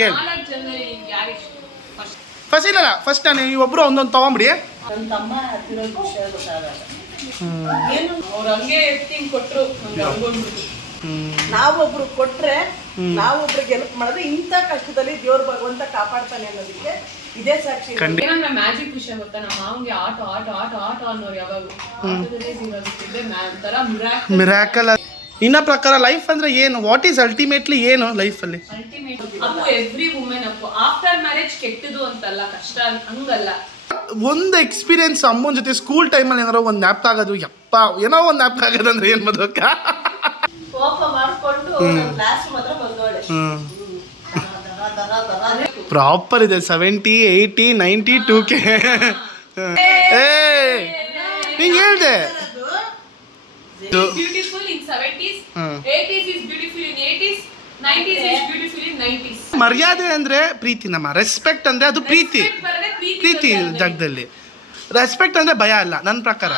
ಕೇಳಿ. ಫಸ್ಟ್ ಇಲ್ಲ ಫಸ್ಟ್ ನಾನು ಒಬ್ರು ಒಂದೊಂದು ತಗೊಂಬಿಡಿ. ನನ್ನ ತಮ್ಮ ಹತ್ತಿರೋದು ವಿಷಯ ಗೊತ್ತಾಗಲ್ಲ. ಏನು ಅವ್ರು ಹಂಗೆ ಎತ್ತಿಂಗ್ ಕೊಟ್ಟರು, ನಾವೊಬ್ರು ಕೊಟ್ರೆ ನಾವೊಬ್ರಿಗೆ ಹೆಲ್ಪ್ ಮಾಡಿದ್ರೆ ಇಂಥ ಕಷ್ಟದಲ್ಲಿ ದೇವ್ರ ಭಗವಂತ ಕಾಪಾಡ್ತಾನೆ ಅನ್ನೋದಕ್ಕೆ ಇದೇ ಸಾಕ್ಷಿ. ಏನಂದ್ರೆ ಮ್ಯಾಜಿಕ್ ವಿಷಯ ಗೊತ್ತಾ, ನಮ್ಮ ಮಾವನ್ಗೆ ಆಟ ಆಟ ಆಟ ಆಟ ಅನ್ನೋರು ಯಾವಾಗ ಮಿರಾಕಲ್. ನಿನ್ನ ಪ್ರಕಾರ ಲೈಫ್ ಅಂದ್ರೆ ಏನು? ವಾಟ್ ಈಸ್ ಅಲ್ಟಿಮೇಟ್ಲಿ ಏನು ಲೈಫಲ್ಲಿ? Appu every women Appu after marriage ಕೆಟ್ಟದು ಅಂತಲ್ಲ, ಕಷ್ಟ ಹಂಗಲ್ಲ. ಒಂದು ಎಕ್ಸ್ಪೀರಿಯನ್ಸ್ ಅಮ್ಮನ ಜೊತೆ ಸ್ಕೂಲ್ ಟೈಮಲ್ಲಿ ಏನಾರೋ ಒಂದು ನ್ಯಾಪ್ ಆಗೋದು, ಯಪ್ಪ ಏನೋ ಒಂದು ನ್ಯಾಪ್ ಆಗೋದಂದ್ರೆ ಏನು ಮಧುಕ್ಕ? ಕೋಪ ಮಾಡಿಕೊಂಡು ಲಾಸ್ಟ್ ಮಾತ್ರ ಬಂದೋಳೆ. ಪ್ರಾಪರ್ ಇದೆ 70, 80, 90, 2K. ಹಿಂಗೆ ಹೇಳ್ದೆ. Beautiful in 70s, 80s is beautiful in 80s, 90s is beautiful in 90s. ಮರ್ಯಾದೆ ಅಂದ್ರೆ ಪ್ರೀತಿ ನಮ್ಮ, ರೆಸ್ಪೆಕ್ಟ್ ಅಂದ್ರೆ ಅದು ಪ್ರೀತಿ. ಪ್ರೀತಿ ಜಾಗದಲ್ಲಿ ರೆಸ್ಪೆಕ್ಟ್ ಅಂದ್ರೆ ಭಯ ಅಲ್ಲ ನನ್ನ ಪ್ರಕಾರ.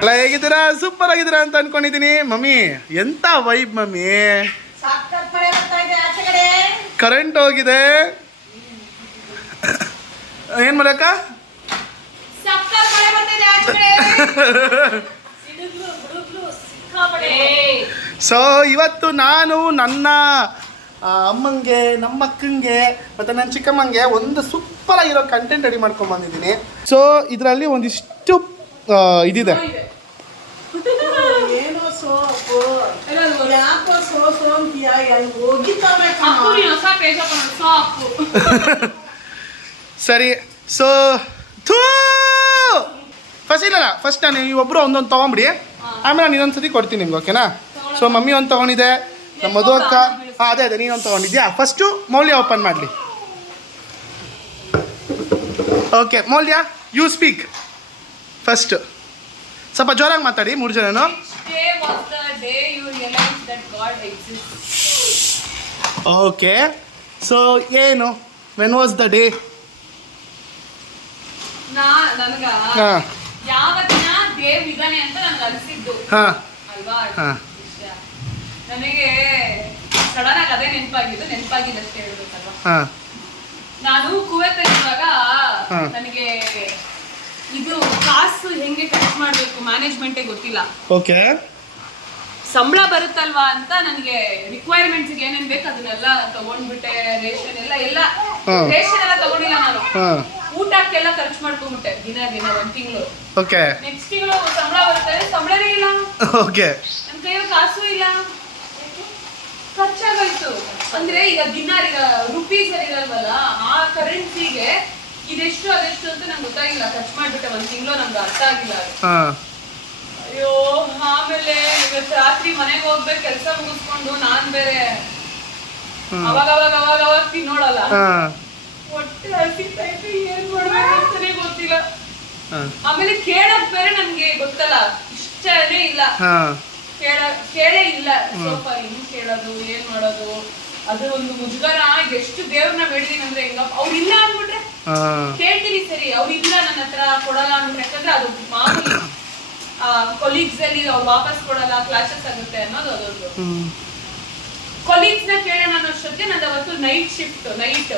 ಎಲ್ಲ ಹೇಗಿದ್ದೀರಾ? ಸೂಪರ್ ಆಗಿದ್ದೀರಾ ಅಂತ ಅನ್ಕೊಂಡಿದೀನಿ. ಮಮ್ಮಿ ಎಂತ ವೈಬ್ ಮಮ್ಮಿ. ಕರೆಂಟ್ ಹೋಗಿದೆ, ಏನ್ ಮಾಡಕ್ಕ? ಸೊ ಇವತ್ತು ನಾನು ನನ್ನ ಅಮ್ಮಂಗೆ, ನಮ್ಮ ಅಕ್ಕಂಗೆ ಮತ್ತು ನನ್ನ ಚಿಕ್ಕಮ್ಮಂಗೆ ಒಂದು ಸೂಪರ್ ಆಗಿರೋ ಕಂಟೆಂಟ್ ರೆಡಿ ಮಾಡ್ಕೊಂಡು ಬಂದಿದ್ದೀನಿ. ಸೊ ಇದರಲ್ಲಿ ಒಂದಿಷ್ಟು ಇದಿದೆ. ಏನೋ ಸೋಪು ಯಾಕೋ ಸೋಸು ಅಂತೀಯ, ಸರಿ. ಸೊ ಫಸ್ಟ್ ನಾನು ಒಬ್ಬರು ಒಂದೊಂದು ತೊಗೊಂಬಿಡಿ, ಆಮೇಲೆ ನಾನು ಇನ್ನೊಂದ್ಸತಿ ಕೊಡ್ತೀನಿ ನಿಮ್ಗೆ, ಓಕೆನಾ? ಸೊ ಮಮ್ಮಿ ಒಂದು ತೊಗೊಂಡಿದೆ, ನಮ್ಮ ಮಧು ಅಕ್ಕ ಅದೇ ನೀನೊಂದು ತೊಗೊಂಡಿದ್ಯಾ. ಫಸ್ಟು ಮೌಲ್ಯ ಓಪನ್ ಮಾಡಲಿ. ಓಕೆ ಮೌಲ್ಯ, ಯು ಸ್ಪೀಕ್ ಫಸ್ಟ್. ಸ್ವಲ್ಪ ಜೋರಾಗಿ ಮಾತಾಡಿ 3 ಜನನು. ಓಕೆ, ಸೊ ಏನು, ವೆನ್ ವಾಸ್ ದ ಡೇ? ಯಾವ ದಿನ ದೇವ್ ಇದಾನೆ ಅಂತ ನಂಗೆ ಅನಿಸಿದ್ದು ಅಲ್ವಾ. ನನಗೆ ಸಡನ್ ಆಗಿ ಅದೇ ನೆನಪಾಗಿದ್ದಷ್ಟೇ ಹೇಳ್ಬೇಕಲ್ವಾ. ನಾನು ಕುವೈತಲ್ಲಿರುವಾಗ ನನಗೆ ಇದು ಕಾಸು ಹೆಂಗೆ ಖರ್ಚು ಮಾಡ್ಬೇಕು ಮ್ಯಾನೇಜ್ಮೆಂಟೇ ಗೊತ್ತಿಲ್ಲ. ಓಕೆ, ಸಂಬಳ ಬರುತ್ತಲ್ವಾ ಅಂತ ನನಗೆ ರಿಕ್ವೈರ್ಮೆಂಟ್ಸ್ ಏನೇನ್ ಬೇಕು ಅದನ್ನೆಲ್ಲ ತಗೊಂಡ್ಬಿಟ್ಟೆ. ರೇಷನ್ ಎಲ್ಲ ರೇಷನ್ ಎಲ್ಲ ತಗೊಂಡಿಲ್ಲ ನಾನು, ಊಟಕ್ಕೆಲ್ಲ ಖರ್ಚು ಮಾಡ್ಕೊಂಡ್ಬಿಟ್ಟೆ ದಿನ 1 ತಿಂಗಳು. ಓಕೆ, ನೆಕ್ಸ್ಟ್ ತಿಂಗಳು ಸಂಬಳ ಬರುತ್ತೆ, ಸಂಬಳನೇ ಇಲ್ಲ. ಓಕೆ, ನನ್ನ ಕೈಯಲ್ಲಿ ಕಾಸು ಇಲ್ಲ, ಖರ್ಚಾಗೋಯ್ತು. ಅಂದ್ರೆ ಈಗ ದಿನಾರ್, ಈಗ ರುಪೀಸ್ ಇರಲ್ವಲ್ಲ, ಆ ಕರೆನ್ಸಿಗೆ ಇದೆಷ್ಟು ಅದೆಷ್ಟು ಅಂತ ನಂಗೆ ಗೊತ್ತಾಗಿಲ್ಲ, ಖರ್ಚು ಮಾಡ್ಬಿಟ್ಟೆ 1 ತಿಂಗಳು. ನಂಗೆ ಅರ್ಥ ಆಗಿಲ್ಲ. ಅಯ್ಯೋ, ಆಮೇಲೆ ಇವತ್ತು ರಾತ್ರಿ ಮನೆಗೆ ಹೋಗ್ಬೇಕು, ಕೆಲಸ ಮುಗಿಸ್ಕೊಂಡು ನಾನ್ ಬೇರೆ ಅವಾಗ ತಿನ್ನೋಳಲ್ಲ, ಹೊಟ್ಟೆ ಹಸಿತೈತೆ, ಏನ್ ಮಾಡ್ಬೇಕು ಅಂತಾನೆ ಗೊತ್ತಿಲ್ಲ. ಆಮೇಲೆ ಕೇಳಕ್ ಬೇರೆ ನನ್ಗೆ ಗೊತ್ತಲ್ಲ, ಇಷ್ಟನೇ ಇಲ್ಲ, ಕೇಳೇ ಇಲ್ಲ. ಸ್ವಲ್ಪ ಹೆಂಗ್ ಕೇಳೋದು, ಏನ್ ಮಾಡೋದು, ಅದು ಒಂದು ಮುಜುಗರ. ಎಷ್ಟು ದೇವ್ರನ್ನ ಬೇಡಿದೀನಿ ಅಂದ್ರೆ ಹೆಂಗ, ಅವ್ರು ಇಲ್ಲ ಅಂದ್ಬಿಟ್ರೆ ಕೇಳ್ತೀನಿ, ಸರಿ ಅವ್ರು ಇಲ್ಲ ನನ್ನ ಹತ್ರ ಕೊಡಲ್ಲ ಅಂದ್ಬಿಟ್ರೆ, ಯಾಕಂದ್ರೆ ಅದು ಮಾಮೂಲಿ ಕೊಲೀಗ್ಸ್ ಅಲ್ಲಿ ಅವ್ರು ವಾಪಸ್ ಕೊಡಲ್ಲ, ಕ್ಲಾಸಸ್ ಆಗುತ್ತೆ ಅನ್ನೋದು ಅದೊಂದು. ಕೊಲೀಗ್ಸ್ ನ ಕೇಳೋಣ ಅನ್ನೋಷ್ಟೊತ್ತಿಗೆ ನಂದು ಅವತ್ತು ನೈಟ್ ಶಿಫ್ಟ್, ನೈಟ್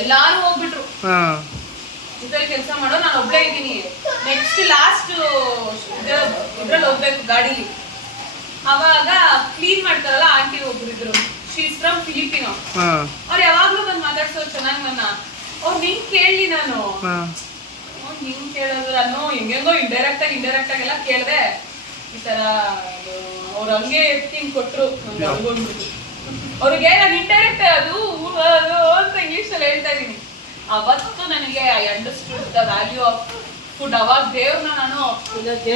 ಎಲ್ಲಾರು ಹೋಗ್ಬಿಟ್ರು, ಜೊತೆಲಿ ಕೆಲಸ ಮಾಡೋ, ನಾನು ಒಬ್ಳೇ ಇದ್ದೀನಿ. ನೆಕ್ಸ್ಟ್ ಲಾಸ್ಟ್ ಇದ್ರಲ್ಲಿ ಹೋಗ್ಬೇಕು ಗಾಡಿಲಿ. ಅವಾಗ ಕ್ಲೀನ್ ಮಾಡ್ತಾರಲ್ಲ ಆಂಟಿ ಒಬ್ರು ಇದ್ರು, ಶೀಸ್ ಫ್ರಮ್ ಫಿಲಿಪಿನೋ. ಅವ್ರು ಯಾವಾಗ್ಲೂ ಬಂದು ಮಾತಾಡ್ಸೋರು ಚೆನ್ನಾಗಿ ನನ್ನ. ಅವ್ರು ನಿಂಗ್ ಕೇಳಲಿ, ನಾನು ನಿಂಗ್ ಕೇಳೋದು, ನಾನು ಹೆಂಗೆಂಗೋ ಇಂಡೈರೆಕ್ಟ್ ಆಗಿ ಎಲ್ಲ ಕೇಳ್ದೆ. ಈ ತರ ಅವ್ರು ಹಂಗೆ ಎತ್ತಿಂಗ್ ಕೊಟ್ರು, ಅವ್ರಿಗೆ ನಾನು ಇಂಡೈರೆಕ್ಟ್ ಅದು ಅಂತ ಇಂಗ್ಲಿಷ್ ಅಲ್ಲಿ ಹೇಳ್ತಾ ಇದೀನಿ. ಅವತ್ತು ನನಗೆ I understood the value of food. ಅವಾಗ ದೇವ್ರನ್ನ ನಾನು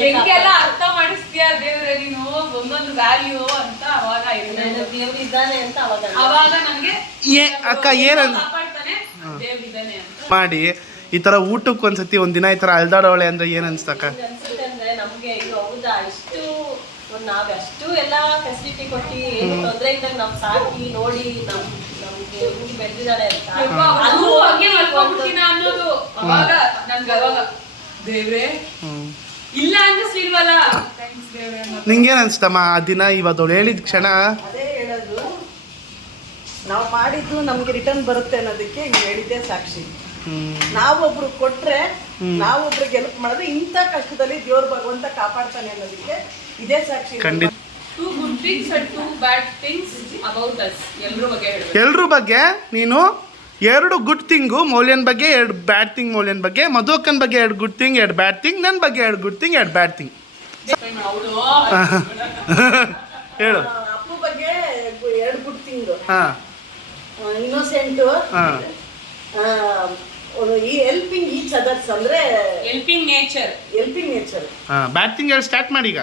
ಹೆಂಗೆಲ್ಲ ಅರ್ಥ ಮಾಡಿಸ್ತೀಯ ದೇವ್ರೆ ನೀನು, ಒಂದೊಂದು ವ್ಯಾಲ್ಯೂ ಅಂತ ಅವಾಗ ದೇವ್ರು ಇದ್ದಾನೆ ಅಂತ ಅವಾಗ ನನಗೆ ಅಕ್ಕ ಏನಂತ ಕಾಪಾಡ್ತಾನೆ ದೇವ್ರು ಇದ್ದಾನೆ ಅಂತ ಮಾಡಿ. ಈ ತರ ಊಟಕ್ಕೆ ಒಂದ್ಸತಿ ಒಂದಿನ ಈ ತರ ಅಲ್ದಾಡೋಳೆ ಅಂದ್ರೆ ಏನ್ ಅನ್ಸ್ತಕ್ಕ? ಅನ್ಸುತ್ತೆ ಅಂದ್ರೆ ನಮ್ಗೆ ಹೌದಾ, ಇಷ್ಟು ನಾವೆಷ್ಟು ಎಲ್ಲ ಫೆಸಿಲಿಟಿ ಕೊಟ್ಟು ಏನು ತೊಂದರೆ ಇದ್ದಾಗ ನಾವು ಸಾಕಿ ನೋಡಿ ನಮ್ಗೆ ಹುಡುಗಿ ಬೆಳೆದಿದ್ದಾಳೆ ಅಂತ ಅನ್ನೋದು. ಅವಾಗ ನನ್ಗೆ ಅವಾಗ ದೇವ್ರೆ ಇಲ್ಲ ಅನ್ನಿಸ್ಲಿಲ್ವಲ್ಲ. ಥ್ಯಾಂಕ್ಸ್ ದೇವ್ರೆ ಅನ್ನೋದು. ನಿಂಗೇನು ಅನ್ಸ್ತಮ್ಮ ಆ ದಿನ ಇವತ್ತು ಹೇಳಿದ ಕ್ಷಣ? ಅದೇ ಹೇಳೋದು, ನಾವು ಮಾಡಿದ್ದು ನಮ್ಗೆ ರಿಟರ್ನ್ ಬರುತ್ತೆ ಅನ್ನೋದಕ್ಕೆ ಹಿಂಗೆ ಹೇಳಿದ್ದೆ ಸಾಕ್ಷಿ. ನಾವೊಬ್ರು ಕೊಟ್ರೆ ನಾವೊಬ್ರಿಗೆ ಹೆಲ್ಪ್ ಮಾಡಿದ್ರೆ ಇಂಥ ಕಷ್ಟದಲ್ಲಿ ದೇವ್ರ ಭಗವಂತ ಕಾಪಾಡ್ತಾನೆ ಅನ್ನೋದಕ್ಕೆ ಇದೇ ಸಾಕ್ಷಿ. ಖಂಡಿತ. 2 good things and 2 bad things about us. ಎಲ್ರ ಬಗ್ಗೆ ಹೇಳ್ಬೇಕು. ಎಲ್ರ ಬಗ್ಗೆ ನೀನು 2 ಗುಡ್ ಥಿಂಗು, ಮೌಲ್ಯನ್ ಬಗ್ಗೆ 2 ಬ್ಯಾಡ್ ಥಿಂಗ್, ಮೌಲ್ಯನ್ ಬಗ್ಗೆ, ಮಧುಕನ್ ಬಗ್ಗೆ 2 ಗುಡ್ ಥಿಂಗ್ 2 ಬ್ಯಾಡ್ ಥಿಂಗ್, ನನ್ನ ಬಗ್ಗೆ 2 ಗುಡ್ ಥಿಂಗ್ 2 ಬ್ಯಾಡ್ ಥಿಂಗ್. ಹೌದು. ಹೇಳು. ಅಪ್ಪು ಬಗ್ಗೆ 2 ಗುಡ್ ಥಿಂಗ್, ಹಾಂ ಇನ್ನೋಸೆಂಟು, ಹಾಂ ಈ ಹೆಲ್ಪಿಂಗ್ ಈಚ್ ಅದರ್ಸ್ ಅಂದ್ರೆ ಹೆಲ್ಪಿಂಗ್ ನೇಚರ್. ಹಾಂ ಬ್ಯಾಡ್ ಥಿಂಗ್ ಹೇಳಿ ಸ್ಟಾರ್ಟ್ ಮಾಡಿ ಈಗ.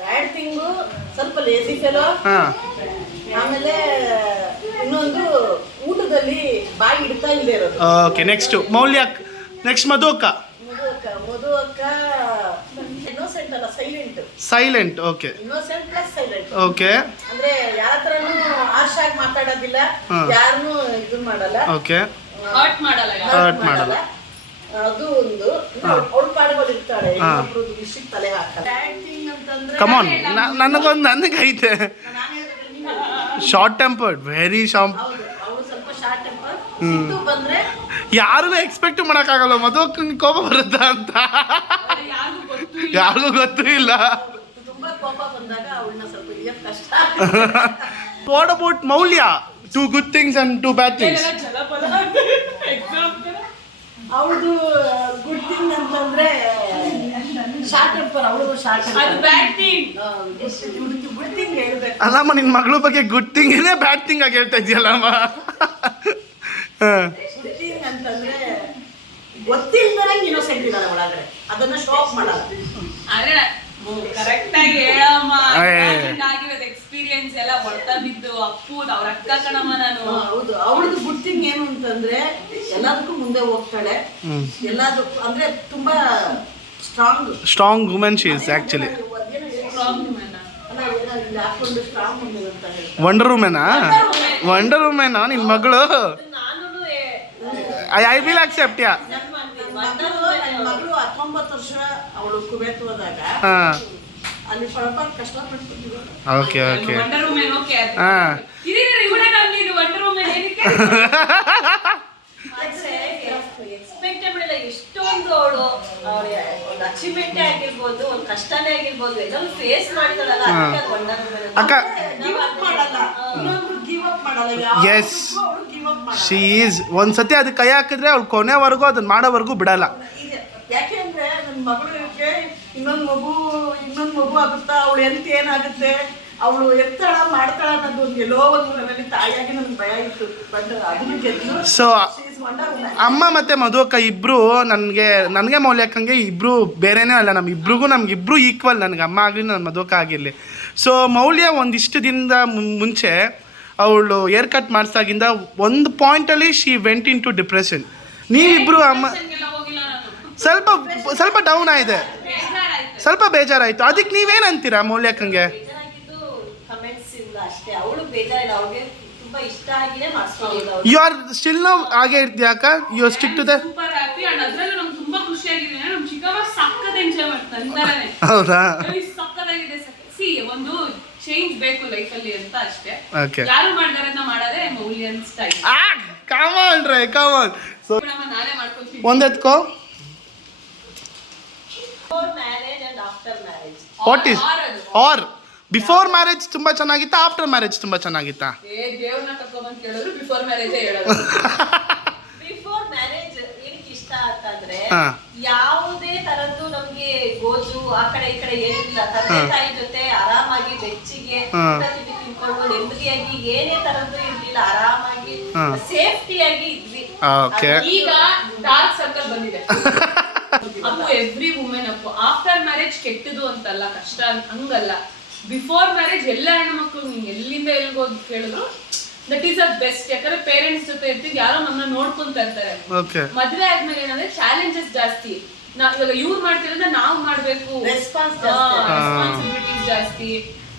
ಬ್ಯಾಡ್ ಥಿಂಗು ಸ್ವಲ್ಪ ಲೇಜಿ ಫೆಲೋ. ಹಾಂ ಆಮೇಲೆ ಇನ್ನೊಂದು ಊಟದಲ್ಲಿ ಬಾಯಿ ಇಡ್ತಾ ಇಲ್ಲದೆ ಇರೋದು. ಓಕೆ, ನೆಕ್ಸ್ಟು ಮೌಲ್ಯ. ನೆಕ್ಸ್ಟ್ ಮಧು ಅಕ್ಕ. ಮಧು ಅಕ್ಕ ಇನ್ನೋಸೆಂಟ್ ಅಲ್ಲ, silent. Silent. Okay. Innocent plus silent. Okay. ಅಂದ್ರೆ ಯಾರ ಹತ್ರನೂ harsh ಆಗಿ ಮಾತಾಡೋದಿಲ್ಲ, ಯಾರನ್ನೂ ಇದು ಮಾಡಲ್ಲ, ಓಕೆ. ಹರ್ಟ್ ಮಾಡಲ್ಲ. ಹರ್ಟ್ ಮಾಡಲ್ಲ. ಅದು ಒಂದು. ಅವಳ ಪಾಡುಗಳು ಇರ್ತಾಳೆ, ಇನ್ನೊಬ್ರದ್ದು ವಿಷಯಕ್ಕೆ ತಲೆ ಹಾಕಲ್ಲ. ಬ್ಯಾಡ್ ಥಿಂಗ್ ಅಂತಂದ್ರೆ ಕಮಾನ್, ನನಗೈತೆ. Short tempered, very short. ಹೌದು, ಅವಳು ಸ್ವಲ್ಪ ಶಾರ್ಟ್ ಟೆಂಪರ್. ಸಿಟ್ಟು ಬಂದ್ರೆ ಯಾರಿಗೂ ಎಕ್ಸ್ಪೆಕ್ಟ್ ಮಾಡೋಕ್ಕಾಗಲ್ಲ ಮಧು ಅಕ್ಕಂಗೆ ಕೋಪ ಬರುತ್ತಾ ಅಂತ. ಯಾರಿಗೂ ಗೊತ್ತೂ ಇಲ್ಲ. ತುಂಬಾ ಕೋಪ ಬಂದಾಗ ಅವಳನ್ನ ಸ್ವಲ್ಪ ಹಿಡಿಯೋದು ಕಷ್ಟ. ವಾಟ್ ಅಬೌಟ್ ಮೌಲ್ಯ? 2 good things and 2 bad things. ಅವಳದು ಗುಡ್ ಥಿಂಗ್ ಅಂತಂದ್ರೆ ಶಾರ್ಟ್ ಟೆಂಪರ್. ಅವಳು ಶಾರ್ಟ್ ಅದು temper. Bad thing. Good thing ಹೇಳ್ಬೇಕು. ಅಲ್ಲಮ್ಮ, ನಿನ್ನ ಮಗಳ ಬಗ್ಗೆ ಗುಡ್ ಥಿಂಗೇನೆ ಬ್ಯಾಡ್ ಥಿಂಗ್ ಆಗಿ ಹೇಳ್ತಾ ಇದೆಯಲ್ಲಮ್ಮ. ಗುಡ್ ಥಿಂಗ್ ಅಂತಂದ್ರೆ ಗೊತ್ತಿಲ್ಲದೆ ಇನ್ನೋಸೆಂಟ್ ಇದ್ದಾಳೆ ಒಳಗಡೆ, ಅದನ್ನ ಶೋ ಆಫ್ ಮಾಡಲ್ಲ. ಆದ್ರೆ ಕರೆಕ್ಟ್ ಆಗಿ ಹೇಳಮ್ಮ. ಏ. ಆಗಿರೋದು ಎಕ್ಸ್ಪೀರಿಯನ್ಸ್ ಎಲ್ಲ ಹೊಡ್ತಾ ಬಿದ್ದು ಅಪ್ಪುದು ಅವ್ರ ಅಕ್ಕ ಕಣಮ್ಮ ನಾನು. ಹೌದು, ಅವಳದು ಗುಡ್ ಥಿಂಗ್ ಏನು ಅಂತಂದ್ರೆ ಎಲ್ಲದಕ್ಕೂ ಮುಂದೆ ಹೋಗ್ತಾಳೆ. ಎಲ್ಲದಕ್ಕೂ ಅಂದ್ರೆ ತುಂಬಾ strong women she is actually. ಹಾಕೊಂಡು ಸ್ಟ್ರಾಂಗ್ ವುಮೆನ್ ಅಂತ ಹೇಳ್ತಾರೆ. ವಂಡರ್ ವುಮೆನಾ ನಿನ್ನ ಮಗಳು? ನಾನು ಐ ವಿಲ್ ಅಕ್ಸೆಪ್ಟ್. ಯಾ. ನನ್ನ ಮಗಳು 19 ವರ್ಷ ಅವಳು ಕುವೆತ್ ಹೋದಾಗ ಹಾಂ. ಅಲ್ಲಿ ಸ್ವಲ್ಪ ಕಷ್ಟಪಟ್ಟು. Okay okay. Wonder women. Okay. ಹಾಂ. ಇವನೇ ನಂಬಿದ್ದು ವಂಡರ್ ವುಮೆನ್ ಏನಕ್ಕೆ? ಎಕ್ಸ್ಪೆಕ್ಟೇಬಲ್ ಇಲ್ಲ. ಎಷ್ಟೊಂದು ಅವಳು ಒಂದು ಅಚೀವ್ಮೆಂಟೇ ಆಗಿರ್ಬೋದು, ಒಂದು ಕಷ್ಟನೇ ಆಗಿರ್ಬೋದು, ಎಲ್ಲರೂ ಫೇಸ್ ಮಾಡಿದಾಳಲ್ಲ, ಅದಕ್ಕೆ ಅದು ವಂಡರ್ ವುಮೆನ್. ಅಕ್ಕ. ಗಿವ್ ಅಪ್ ಮಾಡಲ್ಲ, ಇನ್ನೊಂದು ಗಿವ್ ಅಪ್ ಮಾಡಲ್ಲ. Yes. ಅವಳು ಗಿವ್ ಅಪ್ ಮಾಡಲ್ಲ. She is. ಒಂದ್ಸತಿ ಅದಕ್ಕೆ ಕೈ ಹಾಕಿದ್ರೆ ಅವ್ಳು ಕೊನೆವರೆಗೂ ಅದನ್ನ ಮಾಡೋವರೆಗೂ ಬಿಡಲ್ಲ. ಯಾಕೆಂದ್ರೆ ನನ್ನ ಮಗಳಿಗೆ ಇನ್ನೊಂದು ಮಗು ಆಗುತ್ತಾ, ಅವಳು ಹೆಲ್ತ್ ಏನಾಗುತ್ತೆ, ಅವಳು ಎತ್ತಾಳ ಮಾಡ್ತಾಳ ಅನ್ನೋದು ಒಂದು ಎಲ್ಲೋ ಒಂದು ನನಗೆ ತಾಯಿಯಾಗಿ ನನಗೆ ಭಯ ಇತ್ತು. ಬಟ್ ಅದನ್ನು ಗೆದ್ದು ಸೊ ಅಮ್ಮ ಮತ್ತು ಮಧು ಅಕ್ಕ ಇಬ್ಬರು ನನಗೆ ಮೌಲ್ಯಕ್ಕಂಗೆ ಇಬ್ಬರು ಬೇರೆನೇ ಅಲ್ಲ. ನಮಗಿಬ್ರು ಈಕ್ವಲ್. ನನಗೆ ಅಮ್ಮ ಆಗಲಿ ನನ್ನ ಮಧು ಅಕ್ಕ ಆಗಿರಲಿ. ಸೊ ಮೌಲ್ಯ ಒಂದಿಷ್ಟು ದಿನದ ಮುಂಚೆ ಅವಳು ಏರ್ ಕಟ್ ಮಾಡಿಸಾಗಿಂದ ಒಂದು ಪಾಯಿಂಟಲ್ಲಿ she went into depression. ನೀವಿಬ್ಬರು ಅಮ್ಮ ಸ್ವಲ್ಪ ಡೌನ್ ಆಗಿದೆ, ಸ್ವಲ್ಪ ಬೇಜಾರಾಯಿತು. ಅದಕ್ಕೆ ನೀವೇನು ಅಂತೀರಾ ಮೌಲ್ಯಕ್ಕಂಗೆ? ಬೇಜಾರಾಗಿದ್ದು ಕಮೆಂಟ್ಸ್ ಇಲ್ಲ ಅಷ್ಟೇ. ಅವಳು ಬೇಜಾರಿಲ್ಲ, ಅವಳಿಗೆ ತುಂಬಾ ಇಷ್ಟ ಆಗಿನೇ ಮಾಡಿಸ್ಕೊಂಡಿಲ್ಲ. ಯು ಆರ್ ಸ್ಟಿಲ್ ನೌ ಹಾಗೆ ಇರ್ತೀಯಾಕ? You are stick to the super happy. And ಅದ್ರಲ್ಲೂ ನಮ್ಗೆ ತುಂಬಾ ಖುಷಿಯಾಗಿದೆ. ನಮ್ ಚಿಕ್ಕಮ್ಮ ಸಕ್ಕತ್ ಎಂಜಾಯ್ ಮಾಡ್ತಾರೆ. ಹೌದಾ? ಸಕ್ಕತ್ತಾಗಿದೆ. ಸಿ ಒಂದು ಚೇಂಜ್ ಬೇಕು ಲೈಫಲ್ಲಿ ಅಂತ ಅಷ್ಟೇ. Okay. ಯಾರು ಮಾಡ್ತಾರನ್ನ ಮಾಡೋದೇ ಮೌಲ್ಯನ್ style. Come on Rai come on. So ನಾನೇ ಮಾಡ್ಕೊಳ್ತೀನಿ. ಒಂದೆತ್ಕೋ. Before marriage and after marriage. What is our before marriage ತುಂಬಾ ಚೆನ್ನಾಗಿತ್ತಾ, ಆಫ್ಟರ್ ಮ್ಯಾರೇಜ್ ತುಂಬಾ ಚೆನ್ನಾಗಿತ್ತಾ? ದೇವ್ರನ್ನ ಕರ್ಕೊಂಡ್ಬಂದು ಕೇಳಿದ್ರು ಬಿಫೋರ್ ಮ್ಯಾರೇಜೇ ಹೇಳೋದು. ಬಿಫೋರ್ ಮ್ಯಾರೇಜ್ ಏನಕ್ಕೆ ಇಷ್ಟ ಅಂತಂದ್ರೆ ಹಾ. ಯಾವುದೇ ತರದ್ದು ನಮ್ಗೆ ಗೋಜು ಆ ಕಡೆ ಈ ಕಡೆ ಏನಿಲ್ಲ. ತಂದೆ ತಾಯಿ ಜೊತೆ ಆರಾಮಾಗಿ ಬೆಚ್ಚಿಗೆ ಊಟ ತಿಂಡಿ ತಿನ್ಕೊಂಡು ನೆಮ್ಮದಿಯಾಗಿ ಏನೇ ತರದ್ದು ಇರ್ಲಿಲ್ಲ. ಆರಾಮಾಗಿ ಸೇಫ್ಟಿಯಾಗಿ ಇದ್ವಿ. ಓಕೆ. ಈಗ ಡಾರ್ಕ್ ಸರ್ಕಲ್ ಬಂದಿದೆ. Appu every women Appu after marriage ಕೆಟ್ಟದು ಅಂತಲ್ಲ, ಕಷ್ಟ ಹಂಗಲ್ಲ. ಬಿಫೋರ್ ಮ್ಯಾರೇಜ್ ಎಲ್ಲ ಹೆಣ್ಮಕ್ಳು ನೀನ್ ಎಲ್ಲಿಂದ ಎಲ್ಗೋದ್ ಕೇಳಿದ್ರು ದಟ್ ಈಸ್ ಅ ಬೆಸ್ಟ್. ಯಾಕಂದ್ರೆ ಪೇರೆಂಟ್ಸ್ ಜೊತೆ ಇರ್ತೀವಿ, ಯಾರೋ ನಮ್ಮನ್ನ ನೋಡ್ಕೊಂತ ಇರ್ತಾರೆ. ಮದ್ವೆ ಆದ್ಮೇಲೆ ಏನಂದ್ರೆ ಚಾಲೆಂಜಸ್ ಜಾಸ್ತಿ. ಇವಾಗ ಇವ್ರು ಮಾಡ್ತಿರೋದ್ರೆ ನಾವು ಮಾಡ್ಬೇಕು, ರೆಸ್ಪಾನ್ಸಿಬಿಲಿಟೀಸ್ ಜಾಸ್ತಿ,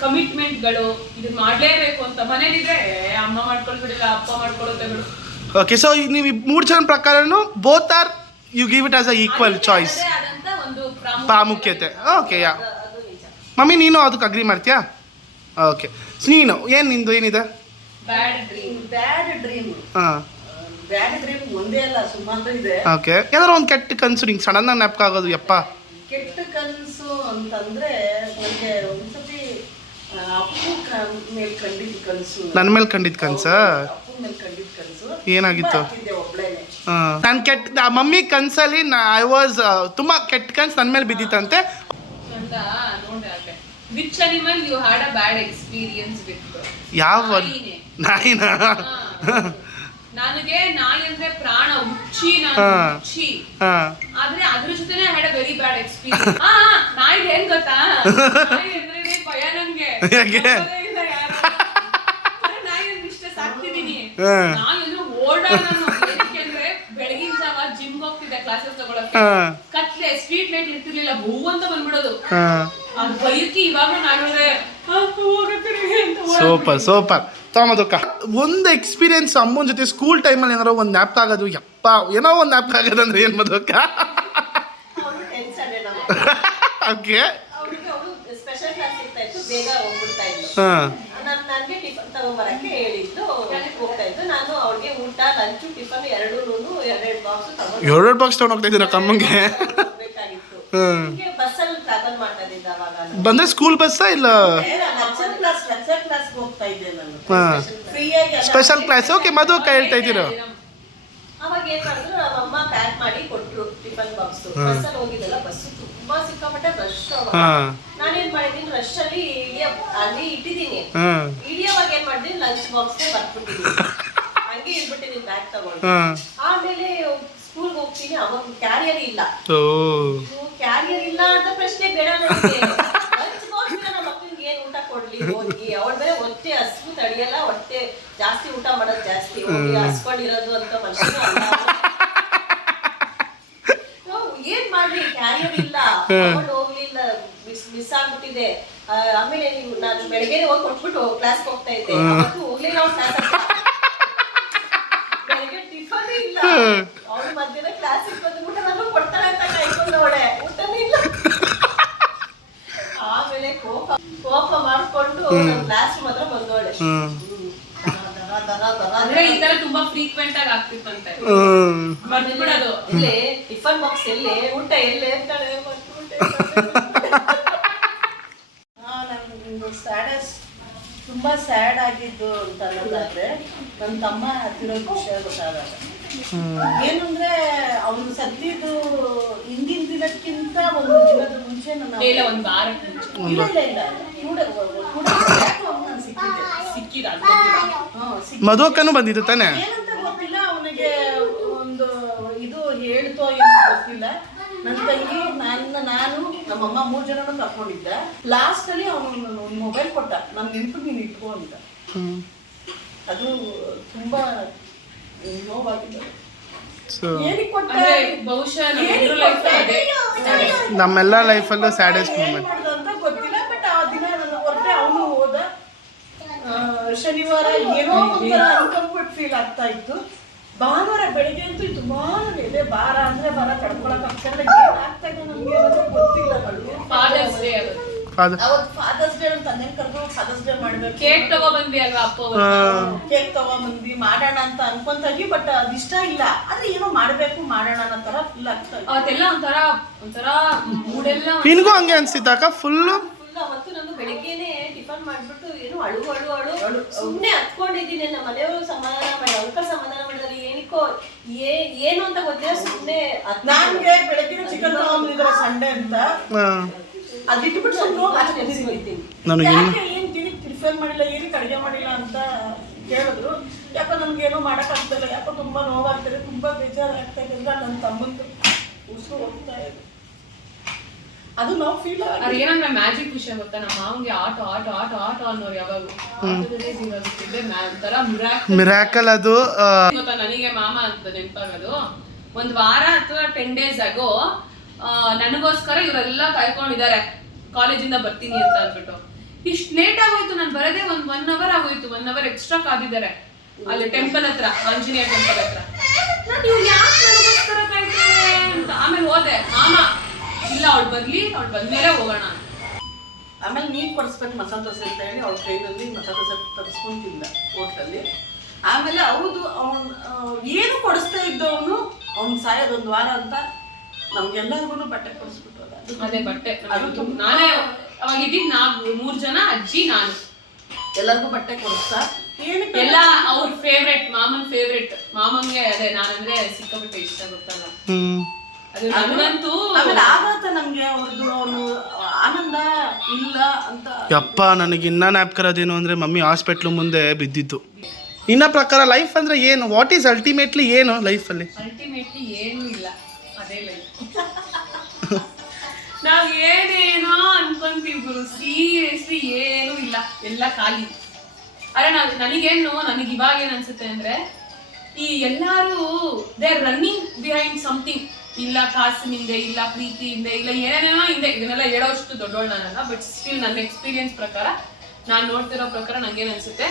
ಕಮಿಟ್ಮೆಂಟ್ಗಳು, ಇದು ಮಾಡ್ಲೇಬೇಕು ಅಂತ. ಮನೇಲಿದ್ರೆ ಅಮ್ಮ ಮಾಡ್ಕೊಳ್ಬಿಡಿಲ್ಲ, ಅಪ್ಪ ಮಾಡ್ಕೊಳ್ಳೋದೇ ಬಿಡು. ಓಕೆ. ಸೊ ನೀವು 3 ಜನ ಪ್ರಕಾರನು both are you give it as a equal choice. ಆದಂತ ಒಂದು ಪ್ರಾಮುಖ್ಯತೆ. ಓಕೆ ಯಾ ಅದು ನಿಜ. ಮಮ್ಮಿ ನೀನು ಅದಕ್ಕೆ ಅಗ್ರಿ ಮಾಡ್ತೀಯಾ? ಓಕೆ ನೀನು ಏನು ನಿಂದು ಏನಿದೆ? ಬ್ಯಾಡ್ ಡ್ರೀಮ್. ಬ್ಯಾಡ್ ಡ್ರೀಮ್. ಹಾಂ ಬ್ಯಾಡ್ ಡ್ರೀಮ್ ಒಂದೇ ಅಲ್ಲ, ಸುಮಾರು ಇದೆ. ಓಕೆ ಯಾವ್ದಾರು ಒಂದು ಕೆಟ್ಟ ಕನಸು ನಿಂಗೆ ಸಡನ್ನಾಗಿ ನೆನಪು ಆಗೋದು, ಯಪ್ಪ ಕೆಟ್ಟ ಕನಸು ಅಂತಂದ್ರೆ ನನಗೆ ಒಂದ್ಸತಿ ಅಪ್ಪು ಮೇಲೆ ಕಂಡಿದ್ದ ಕನಸು. ನನ್ನ ಮೇಲೆ ಕಂಡಿದ್ದು ಕನಸ ಅಪ್ಪು ಮೇಲೆ ಕಂಡಿದ್ದ ಕನಸು ಏನಾಗಿತ್ತು? ಒಬ್ಳೇನೆ. ನಾನು ಕೆಟ್ಟ ಮಮ್ಮಿ ಕನಸಲ್ಲಿ ಐ ವಾಸ್ ತುಂಬ ಕೆಟ್ಟ ಕನಸು ನನ್ನ ಮೇಲೆ ಬಿದ್ದಿತ್ತಂತೆ. ಅಂತ ನೋಡಾಕೆ which animal you had a bad experience with? ಯಾವ ನಾಯಿನಾ? ನನಗೆ ನಾಯಿ ಅಂದ್ರೆ ಪ್ರಾಣ, ಹುಚ್ಚಿ ನಾನು, ಹುಚ್ಚಿ. ಆದ್ರೆ ಅದ್ರ ಜೊತೆನೆ had a very bad experience. ನಾಯಿ ಏನ್ ಗೊತ್ತಾ, ನಾಯಿ ಅಂದ್ರೆ ಭಯ ನಂಗೆ. ಇಲ್ಲ ಯಾರು ನಾಯಿ ಅಂದ್ರೆ ಇಷ್ಟ ಸಾಕ್ತಿದೀನಿ. ನಾಯಿ ಅಂದ್ರೆ ಓಡಾಡ ಅಂದ್ರೆ ಬೆಳಗಿನ ಜಾವ ಜಿಮ್ ಹೋಗ್ತಿದ್ದೆ ಕ್ಲಾಸಸ್ ತಗೊಳಕ್ಕೆ, ಕತ್ಲೆ ಸ್ಟ್ರೀಟ್ ಲೈಟ್ ಇರ್ತಿರ್ಲಿಲ್ಲ, ಹೂ ಅಂತ ಬಂದ್ಬಿಡೋದು. ಅದು ಬೈಕಿ ಇವಾಗ ನಾನಂದ್ರೆ ಸೂಪರ್ ತಗೊಂಬದಕ್ಕ ಒಂದು ಎಕ್ಸ್ಪೀರಿಯನ್ಸ್ ಅಮ್ಮನ ಜೊತೆ ಸ್ಕೂಲ್ ಟೈಮಲ್ಲಿ ಏನಾರೋ ಒಂದು ನ್ಯಾಪ್ ಆಗೋದು, ಯಪ್ಪ ಏನೋ ಒಂದು ನ್ಯಾಪ್ ಆಗೋದಂದ್ರೆ ಏನು ಮದಕ್ಕ? ಅವನು ಟೆನ್ಷನ್ ಓಕೆ ಅವ್ರಿಗೆ ಅವಳು ಸ್ಪೆಷಲ್ ಕ್ಲಾಸ್ ಇರ್ತಾ ಇತ್ತು, ಬೇಗ ಹೋಗ್ಬಿಡ್ತಾ ಇತ್ತು. ಹಾಂ ನನಗೆ ಟಿಫನ್ ತಗೊಂಬರಕ್ಕೆ ಹೇಳಿದ್ದು, ಹೋಗ್ತಾ ಇದ್ದು. ನಾನು ಅವಳಿಗೆ ಊಟ ಲಂಚು ಟಿಫನ್ ಎರಡೂನು ಎರಡೆರಡು ಬಾಕ್ಸ್ ಎರಡು ಬಾಕ್ಸ್ ತೊಗೊಂಡು ಹೋಗ್ತಾ ಇದ್ದೀರಾ ಕಮ್ಮಂಗೆ? ಬೇಕಾಗಿತ್ತು. ಹ್ಮ್ ಬಸ್ಸಲ್ಲಿ ಟ್ರಾವೆಲ್ ಮಾಡ್ತಾ ಇದ್ದ ಅವಾಗ ನಾನು. ಬಂದ್ರೆ ಸ್ಕೂಲ್ ಬಸ್ಸಾ ಇಲ್ಲ ಲೆಕ್ಚರ್ ಕ್ಲಾಸ್ ಹೋಗ್ತಾ ಇದ್ದೆ ನಾನು. ಹಾಂ ಫ್ರೀಯಾಗಿ ಸ್ಪೆಷಲ್ ಕ್ಲಾಸ್. ಓಕೆ ಮಧು ಹೇಳ್ತಾ ಇದ್ದೀರಾ? ಅವಾಗ ಏನ್ ಮಾಡಿದ್ರು, ನಮ್ಮಮ್ಮ ಪ್ಯಾಕ್ ಮಾಡಿ ಕೊಟ್ರು ಟಿಫನ್ ಬಾಕ್ಸ್. ಬಸ್ಸಲ್ಲಿ ಹೋಗಿದ್ದಲ್ಲ, ಬಸ್ ತುಂಬಾ ಸಿಕ್ಕಾಪಟ್ಟೆ ರಶ್. ನಾನೇನ್ ಮಾಡಿದೀನಿ, ರಶ್ ಅಲ್ಲಿ ಅಲ್ಲಿ ಇಟ್ಟಿದ್ದೀನಿ. ಇಳಿಯೋವಾಗ ಏನ್ ಮಾಡಿದೀನಿ, ಲಂಚ್ ಬಾಕ್ಸ್ ಬರ್ಬಿಟ್ಟಿದ್ದೀನಿ, ಹಂಗೆ ಇಟ್ಬಿಟ್ಟಿದ್ದೀನಿ ಬ್ಯಾಗ್ ತಗೊಂಡು. ಆಮೇಲೆ ಸ್ಕೂಲ್ಗೆ ಹೋಗ್ತೀನಿ, ಅವಾಗ ಕ್ಯಾರಿಯರ್ ಇಲ್ಲ. ಕ್ಯಾರಿಯರ್ ಇಲ್ಲ ಅಂತ ಪ್ರಶ್ನೆ ಬೇಡ ನನಗೆ. ಲಂಚ್ ಬಾಕ್ಸ್ ನಮ್ಮ ಮಕ್ಕಳಿಗೆ ಏನ್ ಊಟ ಕೊಡ್ಲಿ ಹೋಗಿ? ಅವಳ ಮೇಲೆ ಹೊಟ್ಟೆ ಹಸ್ವು ತಡಿಯಲ್ಲ, ಹೊಟ್ಟೆ ಜಾಸ್ತಿ ಊಟ ಮಾಡೋದು ಜಾಸ್ತಿ, ಹೋಗಿ ಹಸ್ಕೊಂಡಿರೋದು ಅಂತ ಮನುಷ್ಯನು ಅಲ್ಲ. ಏನ್ ಮಾಡ್ಲಿ, ಕ್ಯಾರಿಯರ್ ಇಲ್ಲ, ತಗೊಂಡು ಹೋಗ್ಲಿಲ್ಲ, ಮಿಸ್ ಆಗ್ಬಿಟ್ಟಿದೆ. ಆಮೇಲೆ ನಾನು ಬೆಳಗ್ಗೆ ಹೋಗಿ ಕೊಟ್ಬಿಟ್ಟು ಕ್ಲಾಸ್ ಹೋಗ್ತಾ ಇದ್ದೆ, ಅವತ್ತು ಹೋಗ್ಲಿಲ್ಲ ಅವ್ರ ಕ್ಲಾಸ್. ಬೆಳಗ್ಗೆ ಟಿಫನ್ ಇಲ್ಲ, ಅವ್ರು ಮಧ್ಯಾಹ್ನ ಕ್ಲಾಸಿಗೆ ಬಂದು ಊಟ ನಾನು ಕೊಡ್ತಾಳೆ ಅಂತ ಕಾಯ್ಕೊಂಡವಳೆ, ಊಟನೇ ಇಲ್ಲ. ಆಮೇಲೆ ಕೋಪ ಮಾಡ್ಕೊಂಡು ಕ್ಲಾಸ್ ಮಾತ್ರ ಬಂದವಳೆ. ಅಂದ್ರೆ ಈ ತರ ತುಂಬಾ ಫ್ರೀಕ್ವೆಂಟ್ ಆಗಿ ಆಗ್ತಿತ್ತಂತೆ. ಮರ್ತ್ಬಿಡೋದು, ಇಲ್ಲೇ ಟಿಫನ್ ಬಾಕ್ಸ್ ಎಲ್ಲೇ, ಊಟ ಎಲ್ಲೇ ಅಂತಾಳೆ. ಸ್ಯಾಡೆಸ್ಟ್ ತುಂಬಾ ಸ್ಯಾಡ್ ಆಗಿದ್ದು ಅಂತ ಅನ್ನೋದಾದ್ರೆ, ನನ್ನ ತಮ್ಮ ಹತ್ತಿರೋ ವಿಷಯ ಗೊತ್ತಾದಾಗ ಏನಂದ್ರೆ, ಅವನು ಸತ್ತಿದ್ದು ಹಿಂದಿನ ದಿನಕ್ಕಿಂತ ಒಂದು ದಿನದ ಮುಂಚೆ ನನ್ನ ಒಂದು ವಾರಕ್ಕೆ ಮಧುಕನು ಬಂದಿದ್ದು ತಾನೆ? ಏನಂತ ಗೊತ್ತಿಲ್ಲ, ಅವನಿಗೆ ಒಂದು ಇದು ಹೇಳ್ತೋ ಏನೋ ಗೊತ್ತಿಲ್ಲ. ನನ್ನ ತಂಗಿ, ನಾನು ನಮ್ಮಮ್ಮ 3 ಜನನು ಕರ್ಕೊಂಡಿದ್ದ. ಲಾಸ್ಟ್ ಅಲ್ಲಿ ಅವನು ಮೊಬೈಲ್ ಕೊಟ್ಟ, ನನ್ನ ನೆನಪು ನೀನು ಇಟ್ಕೋ ಅಂತ. ಅದು ತುಂಬಾ ನೋವಾಗಿದೆ. ಏನಕ್ಕೆ ಕೊಟ್ಟ? ಬಹುಶಃ ನಮ್ಮೆಲ್ಲ ಲೈಫಲ್ಲೂ ಸ್ಯಾಡೆಸ್ಟ್ ಮೂಮೆಂಟ್ ಅಂತ ಗೊತ್ತಿಲ್ಲ. ಬಟ್ ಆ ದಿನ ನನ್ನ ಹೊರಟೆ, ಅವನು ಹೋದ. ಶನಿವಾರ ಏನೋ ಒಂಥರ ಅನ್ಕಂಫರ್ಟ್ ಫೀಲ್ ಆಗ್ತಾ ಇತ್ತು. ಭಾನುವಾರ ಬೆಳಿಗ್ಗೆ ಅಂತೂ ತುಂಬಾ ಇದೆ, ಭಾರ ಅಂದ್ರೆ ಭಾರ ತಡ್ಕೊಳಕ್ ಆಗ್ತಾ ಇಲ್ಲ. ಏನ್ ಆಗ್ತಾ ಇದೆ ನಮ್ಗೆ ಅನ್ನೋದು ಗೊತ್ತಿಲ್ಲ. ಫಾದರ್ಸ್ ಡೇ ಅವತ್ತು ಫಾದರ್ಸ್ ಡೇ ಅಂತ ತಂದೆ ಕರೆದು ಫಾದರ್ಸ್ ಡೇ ಮಾಡ್ಬೇಕು. ಕೇಕ್ ತಗೊಬಂದ್ವಿ ಅಲ್ವಾ ಅಪ್ಪ, ಕೇಕ್ ತಗೊಂಬಂದ್ವಿ, ಮಾಡೋಣ ಅಂತ ಅನ್ಕೊಂತ ಇದ್ವಿ. ಬಟ್ ಅದು ಇಷ್ಟ ಇಲ್ಲ, ಆದ್ರೆ ಏನೋ ಮಾಡ್ಬೇಕು, ಮಾಡೋಣ ಅನ್ನೋ ತರ ಫೀಲ್ ಆಗ್ತಾ ಇತ್ತು. ಅವತ್ತೆಲ್ಲ ಒಂಥರ ಮೂಡೆಲ್ಲ. ನಿನ್ಗೂ ಹಂಗೆ ಅನ್ಸಿತ್ತಾಕ? ಫುಲ್ಲು ಅವತ್ತು ನಾನು ಬೆಳಿಗ್ಗೆನೆ ಟಿಫನ್ ಮಾಡ್ಬಿಟ್ಟು ಏನು ಅಳು ಸುಮ್ನೆ ಹತ್ಕೊಂಡಿದ್ದೀನಿ. ನಮ್ಮ ಮನೆಯವರು ಸಮಾಧಾನ ಮಾಡಿ, ಅಂಕಲ್ ಸಮಾಧಾನ ಮಾಡಿದ್ರೆ ಏನಕ್ಕೋ ಏನು ಅಂತ ಗೊತ್ತಿಲ್ಲ, ಸುಮ್ನೆ ನನ್ಗೆ ಬೆಳಗ್ಗೆ ಚಿಕನ್ ತಗೊಂಡಿದ್ರೆ ಸಂಡೆ ಅಂತ ಅದಿಟ್ಬಿಟ್ಟು ಏನ್ ತಿಳಿ ಟಿಫನ್ ಮಾಡಿಲ್ಲ, ಏನಕ್ಕೆ ಅಡುಗೆ ಮಾಡಿಲ್ಲ ಅಂತ ಕೇಳಿದ್ರು. ಯಾಕೋ ನಮ್ಗೆ ಏನೋ ಮಾಡಕ್ ಆಗ್ತಿಲ್ಲ, ಯಾಕೋ ತುಂಬಾ ನೋವಾಗ್ತದೆ, ತುಂಬಾ ಬೇಜಾರಾಗ್ತಾ ಇದೆ ಅಂತ ನನ್ನ ತಮ್ಮಂದು ಉಸಿರು ಹೋಗ್ತಾ ಇದೆ. ಅದು ನಾವು ಫೀಲ್ ಅದು ಏನಂದ್ರೆ ಮ್ಯಾಜಿಕ್ ವಿಷಯ ಗೊತ್ತಾ, ನಮ್ಮ ಮಾವಂಗೆ ಆಟ ಅನ್ನೋರು ಯಾವಾಗ ಒಂಥರ ಮಿರಾಕಲ್ ಅದು. ಗೊತ್ತಾ ನನಗೆ ಮಾಮ ಅಂತ ನೆನಪಾಗೋದು. 1 ವಾರ ಅಥವಾ 10 days ಆಗೋ ನನಗೋಸ್ಕರ ಇವರೆಲ್ಲ ಕಾಯ್ಕೊಂಡಿದ್ದಾರೆ, ಕಾಲೇಜಿಂದ ಬರ್ತೀನಿ ಅಂತ ಅಂದ್ಬಿಟ್ಟು. ಇಷ್ಟು ಲೇಟ್ ಆಗೋಯ್ತು, ನಾನು ಬರೋದೇ 1 hour ಆಗೋಯ್ತು. 1 hour ಎಕ್ಸ್ಟ್ರಾ ಕಾದಿದ್ದಾರೆ ಅಲ್ಲಿ ಟೆಂಪಲ್ ಹತ್ರ, ಆಂಜನೇಯ ಟೆಂಪಲ್ ಹತ್ರ. ನಾನು ಇವ್ರು ಯಾಕೆ ನನಗೋಸ್ಕರ ಕಾಯ್ತಾರೆ ಅಂತ ಆಮೇಲೆ ಹೋದೆ. ಮಾಮ ಇಲ್ಲ ಅವಳು ಬರ್ಲಿ, ಅವಳು ಬಂದ್ಮೇಲೆ ಹೋಗೋಣ. ಆಮೇಲೆ ನೀರು ಕೊಡಿಸ್ಬೇಕು ಮಸಾಲೆ ದೋಸೆ ಅಂತ ಹೇಳಿ ಅವ್ಳ ಕೈನಲ್ಲಿ ಮಸಾಲೆ ದೋಸೆ ತರಿಸ್ಕೊಂತಿಲ್ಲ ಹೋಟ್ಲಲ್ಲಿ. ಆಮೇಲೆ ಹೌದು ಅವನು ಏನು ಕೊಡಿಸ್ತಾ ಇದ್ದವನು ಅವ್ನು ಸಾಯೋದೊಂದು ವಾರ ಅಂತ ನಮ್ಗೆಲ್ಲರಿಗೂ ಬಟ್ಟೆ ಕೊಡಿಸ್ಬಿಟ್ಟು ಅದೇ ಬಟ್ಟೆ ನಾನೇ ಅವಾಗ ಇದ್ದಿದ್ದು, ನಾವು 3 ಜನ, ಅಜ್ಜಿ, ನಾನು ಎಲ್ಲರಿಗೂ ಬಟ್ಟೆ ಕೊಡಿಸ್ತಾ ಏನಕ್ಕೆ ಎಲ್ಲ ಅವ್ರ ಫೇವ್ರೆಟ್, ಮಾಮನ್ ಫೇವ್ರೆಟ್. ಮಾಮಂಗೆ ಅದೇ ನಾನಂದ್ರೆ ಸಿಕ್ಕಾಪಟ್ಟೆ ಇಷ್ಟ, ಗೊತ್ತಲ್ಲ ಅದು ನನಗಂತೂ. ಆಮೇಲೆ ಆಗಾತ ನಮ್ಗೆ ಅವ್ರದ್ದು ಅವನು ಆನಂದ ಇಲ್ಲ ಅಂತ. ಯಪ್ಪ ನನಗೆ ಇನ್ನೂ ಜ್ಞಾಪಕರೋದೇನು ಅಂದರೆ ಮಮ್ಮಿ ಹಾಸ್ಪಿಟ್ಲು ಮುಂದೆ ಬಿದ್ದಿದ್ದು. ನಿನ್ನ ಪ್ರಕಾರ ಲೈಫ್ ಅಂದರೆ ಏನು? ವಾಟ್ ಈಸ್ ಅಲ್ಟಿಮೇಟ್ಲಿ ಏನು ಲೈಫಲ್ಲಿ? ಅಲ್ಟಿಮೇಟ್ಲಿ ಏನೂ ಇಲ್ಲ, ಅದೇ ಲೈಫ್. ನಾವ್ ಏನೇನೋ ಅನ್ಕೊಂತೀವಿ ಗುರು, ಸೀರಿಯಸ್ಲಿ ಏನೂ ಇಲ್ಲ, ಎಲ್ಲ ಖಾಲಿ. ಅರೆ ನನಗೇನು ನನಗೆ ಇವಾಗ ಏನ್ ಅನ್ಸುತ್ತೆ ಅಂದ್ರೆ, ಈ ಎಲ್ಲಾರು they are running behind something. ಇಲ್ಲ ಕಾಸಿನಿಂದೆ, ಇಲ್ಲ ಪ್ರೀತಿಯಿಂದ, ಇಲ್ಲ ಏನೇನೋ ಹಿಂದೆ. ಇದನ್ನೆಲ್ಲ ಹೇಳೋಷ್ಟು ದೊಡ್ಡೋಳು ನಾನಲ್ಲ, ಬಟ್ ಸ್ಟಿಲ್ ನನ್ನ ಎಕ್ಸ್ಪೀರಿಯನ್ಸ್ ಪ್ರಕಾರ, ನಾನು ನೋಡ್ತಿರೋ ಪ್ರಕಾರ ನಂಗೇನು ಅನ್ಸುತ್ತೆ,